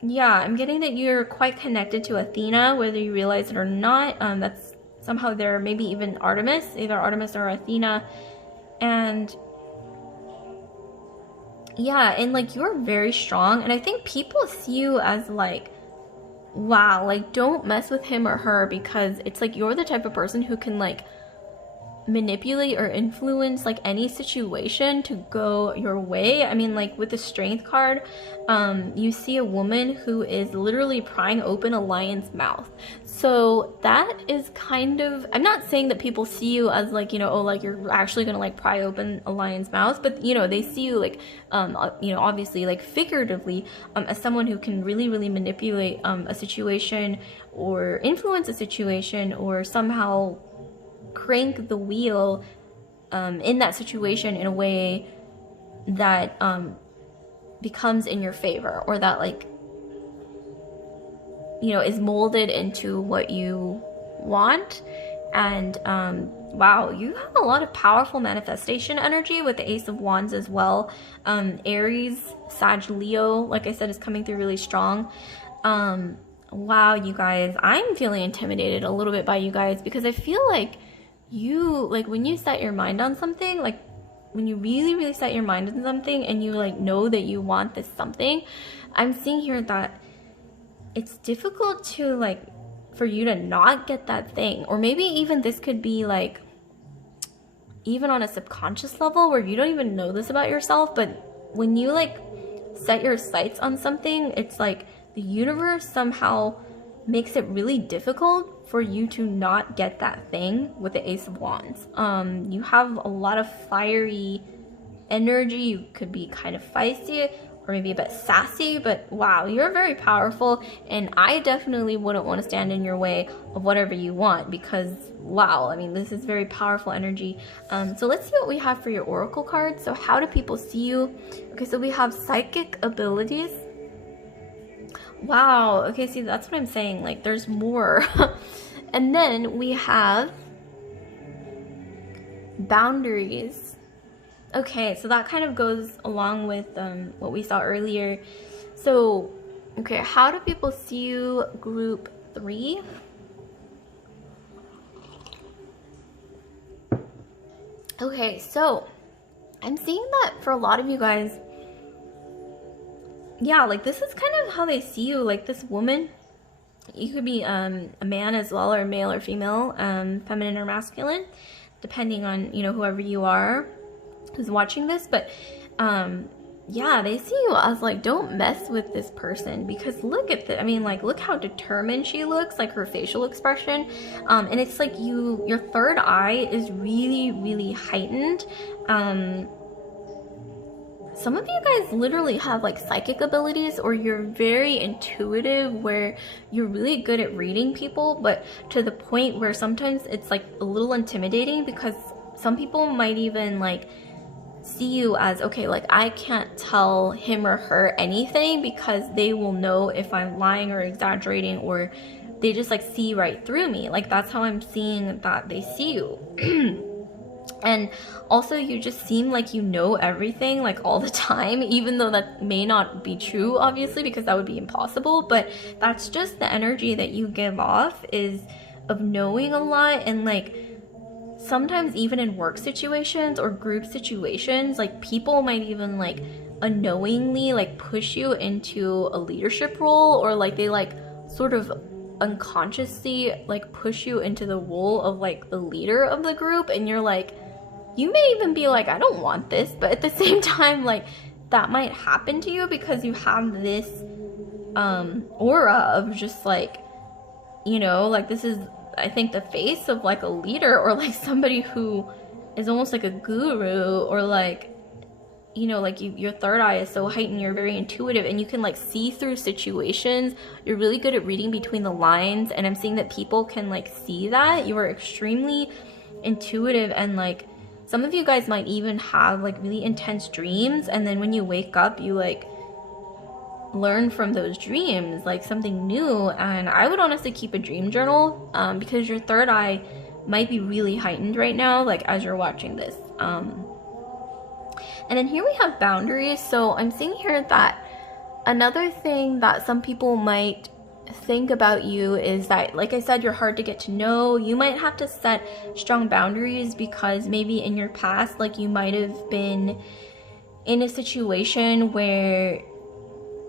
yeah, I'm getting that you're quite connected to Athena, whether you realize it or not. That's somehow there, maybe even Artemis, either Artemis or Athena. And yeah, and like you're very strong, and I think people see you as like wow, like don't mess with him or her, because it's like you're the type of person who can like manipulate or influence like any situation to go your way. I mean, like with the strength card, you see a woman who is literally prying open a lion's mouth. So that is kind of, I'm not saying that people see you as like, you know, oh, like you're actually gonna like pry open a lion's mouth, but you know, they see you like, you know, obviously like figuratively, as someone who can really, really manipulate a situation or influence a situation or somehow crank the wheel in that situation in a way that becomes in your favor, or that like, you know, is molded into what you want. And wow, you have a lot of powerful manifestation energy with the Ace of Wands as well. Aries, Sag, Leo, like I said, is coming through really strong. Wow, you guys, I'm feeling intimidated a little bit by you guys, because I feel like you, like when you set your mind on something, like when you really, really set your mind on something and you like know that you want this something, I'm seeing here that it's difficult to like, for you to not get that thing. Or maybe even this could be like, even on a subconscious level where you don't even know this about yourself, but when you like set your sights on something, it's like the universe somehow makes it really difficult for you to not get that thing with the Ace of Wands. You have a lot of fiery energy. You could be kind of feisty or maybe a bit sassy, but wow, you're very powerful, and I definitely wouldn't want to stand in your way of whatever you want, because wow, I mean, this is very powerful energy. So let's see what we have for your oracle cards. So how do people see you? Okay, so we have psychic abilities. Wow, okay, see, that's what I'm saying, like there's more. And then we have boundaries. Okay, so that kind of goes along with what we saw earlier. So, okay, how do people see you, group 3? Okay, so I'm seeing that for a lot of you guys, yeah, like this is kind of how they see you, like this woman. You could be a man as well, or male or female, feminine or masculine, depending on, you know, whoever you are who's watching this. But yeah, they see you as like, don't mess with this person, because look at the, I mean, like look how determined she looks, like her facial expression, and it's like your third eye is really, really heightened. Some of you guys literally have like psychic abilities, or you're very intuitive where you're really good at reading people, but to the point where sometimes it's like a little intimidating, because some people might even like see you as, okay, like I can't tell him or her anything because they will know if I'm lying or exaggerating, or they just like see right through me. Like that's how I'm seeing that they see you. And also you just seem like you know everything like all the time, even though that may not be true, obviously, because that would be impossible. But that's just the energy that you give off, is of knowing a lot. And like sometimes even in work situations or group situations, like people might even like unknowingly like push you into a leadership role, or like they like sort of unconsciously like push you into the role of like the leader of the group, and you're like, you may even be like, I don't want this, but at the same time, like that might happen to you because you have this aura of just like, you know, like this is, I think, the face of like a leader, or like somebody who is almost like a guru, or like, you know, like your third eye is so heightened, you're very intuitive, and you can like see through situations. You're really good at reading between the lines, and I'm seeing that people can like see that. You are extremely intuitive, and like some of you guys might even have like really intense dreams, and then when you wake up, you like learn from those dreams like something new. And I would honestly keep a dream journal, because your third eye might be really heightened right now, like as you're watching this. And then here we have boundaries. So I'm seeing here that another thing that some people might think about you is that, like I said, you're hard to get to know. You might have to set strong boundaries because maybe in your past, like you might have been in a situation where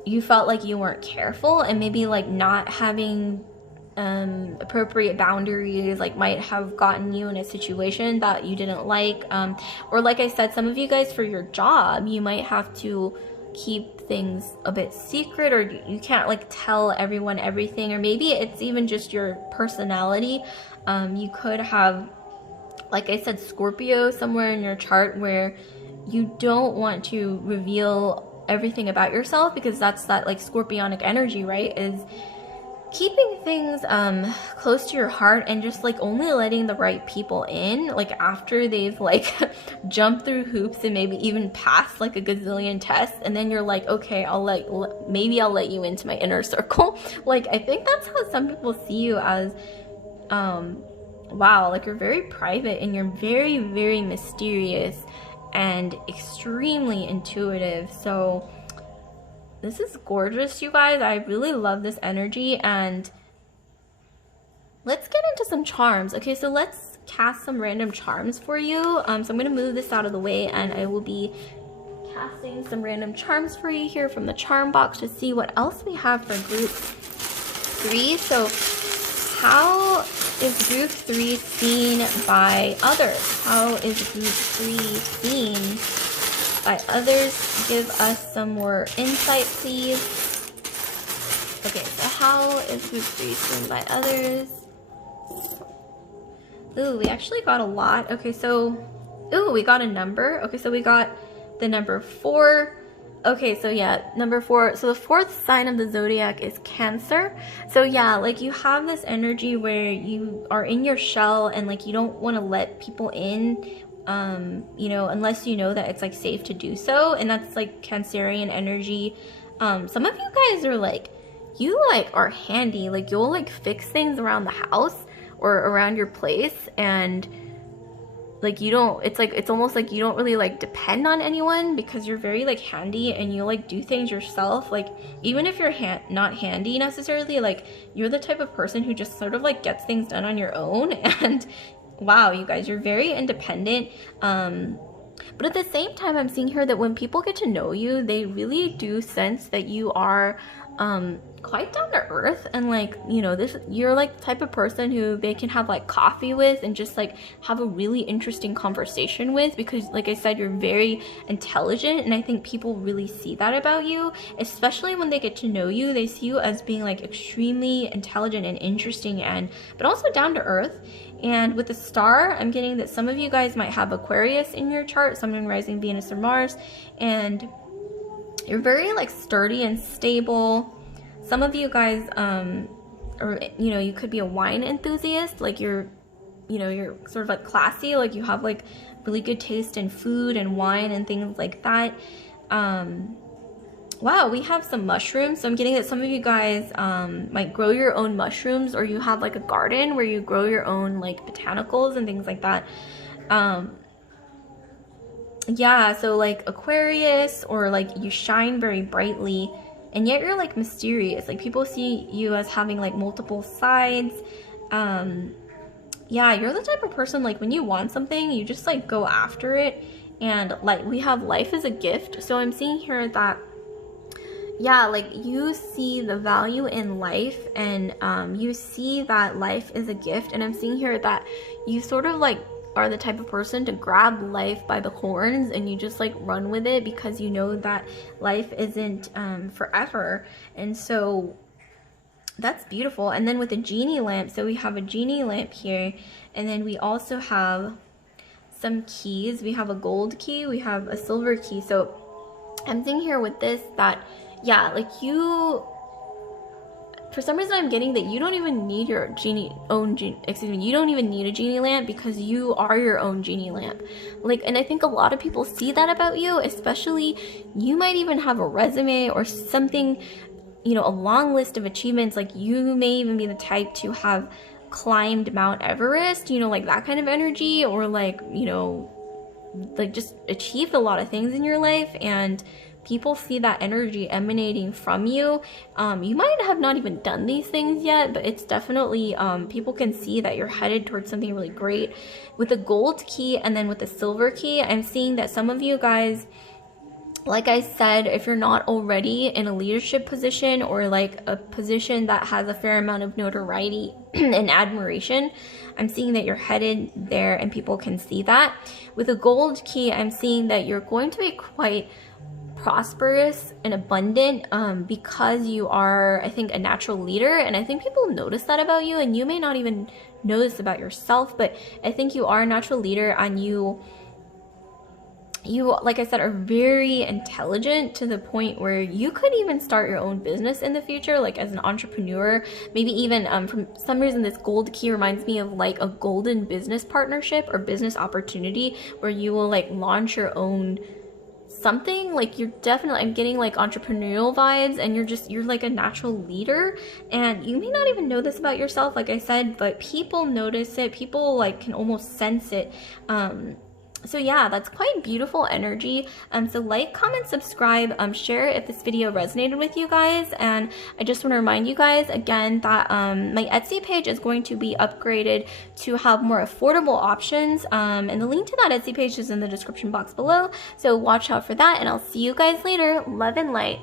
you felt like you weren't careful, and maybe like not having appropriate boundaries like might have gotten you in a situation that you didn't like, or like I said, some of you guys, for your job, you might have to keep things a bit secret, or you can't like tell everyone everything, or maybe it's even just your personality. You could have, like I said, Scorpio somewhere in your chart where you don't want to reveal everything about yourself, because that's that like scorpionic energy, right? Is keeping things close to your heart, and just like only letting the right people in like after they've like jumped through hoops and maybe even passed like a gazillion tests, and then you're like, okay, maybe I'll let you into my inner circle. Like I think that's how some people see you, as wow, like you're very private, and you're very, very mysterious and extremely intuitive. So this is gorgeous, you guys. I really love this energy. And let's get into some charms. Okay, so let's cast some random charms for you. So I'm going to move this out of the way, and I will be casting some random charms for you here from the charm box to see what else we have for group 3. So how is group 3 seen by others? How is group 3 seen by others? Give us some more insight, please. Okay, so how is group 3 seen by others? Ooh, we actually got a lot. Okay, so, ooh, we got a number. Okay, so we got the number 4. Okay, so yeah, number 4. So the 4th sign of the zodiac is Cancer. So yeah, like you have this energy where you are in your shell, and like you don't want to let people in, you know, unless you know that it's like safe to do so. And that's like Cancerian energy. Some of you guys are like, you like are handy, like you'll like fix things around the house or around your place, and like you don't, it's like, it's almost like you don't really like depend on anyone, because you're very like handy, and you like do things yourself. Like even if you're not handy necessarily, like you're the type of person who just sort of like gets things done on your own. And wow, you guys, you're very independent. But at the same time, I'm seeing here that when people get to know you, they really do sense that you are quite down to earth, and like, you know, you're like the type of person who they can have like coffee with and just like have a really interesting conversation with, because like I said, you're very intelligent, and I think people really see that about you, especially when they get to know you. They see you as being like extremely intelligent and interesting, and but also down to earth. And with the star, I'm getting that some of you guys might have Aquarius in your chart, Sun, Moon, Rising, Venus, or Mars, and you're very like sturdy and stable. Some of you guys, or you know, you could be a wine enthusiast. Like you're sort of like classy. Like you have like really good taste in food and wine and things like that. Wow, we have some mushrooms. So I'm getting that some of you guys might grow your own mushrooms, or you have like a garden where you grow your own like botanicals and things like that. Yeah, so like Aquarius, or like you shine very brightly, and yet you're like mysterious. Like people see you as having like multiple sides. Yeah, you're the type of person, like when you want something, you just like go after it. And like we have life is a gift. So I'm seeing here that, yeah, like you see the value in life, and you see that life is a gift. And I'm seeing here that you sort of like are the type of person to grab life by the horns, and you just like run with it, because you know that life isn't forever. And so that's beautiful. And then with the genie lamp, so we have a genie lamp here, and then we also have some keys. We have a gold key, we have a silver key. So I'm seeing here with this that, yeah, like you, for some reason I'm getting that you don't even need your you don't even need a genie lamp, because you are your own genie lamp. Like, and I think a lot of people see that about you, especially you might even have a resume or something, you know, a long list of achievements. Like you may even be the type to have climbed Mount Everest, you know, like that kind of energy, or like, you know, like just achieved a lot of things in your life, and people see that energy emanating from you. You might have not even done these things yet, but it's definitely, people can see that you're headed towards something really great. With the gold key and then with the silver key, I'm seeing that some of you guys, like I said, if you're not already in a leadership position or like a position that has a fair amount of notoriety and admiration, I'm seeing that you're headed there and people can see that. With a gold key, I'm seeing that you're going to be quite prosperous and abundant because you are, I think, a natural leader. And I think people notice that about you, and you may not even know this about yourself, but I think you are a natural leader, and you, like I said, are very intelligent to the point where you could even start your own business in the future, like as an entrepreneur. Maybe even for some reason this gold key reminds me of like a golden business partnership or business opportunity where you will like launch your own something. Like you're definitely, I'm getting like entrepreneurial vibes, and you're like a natural leader, and you may not even know this about yourself, like I said, but people notice it. People like can almost sense it. So yeah, that's quite beautiful energy. So like, comment, subscribe, share if this video resonated with you guys. And I just want to remind you guys again that my Etsy page is going to be upgraded to have more affordable options. And the link to that Etsy page is in the description box below. So watch out for that, and I'll see you guys later. Love and light.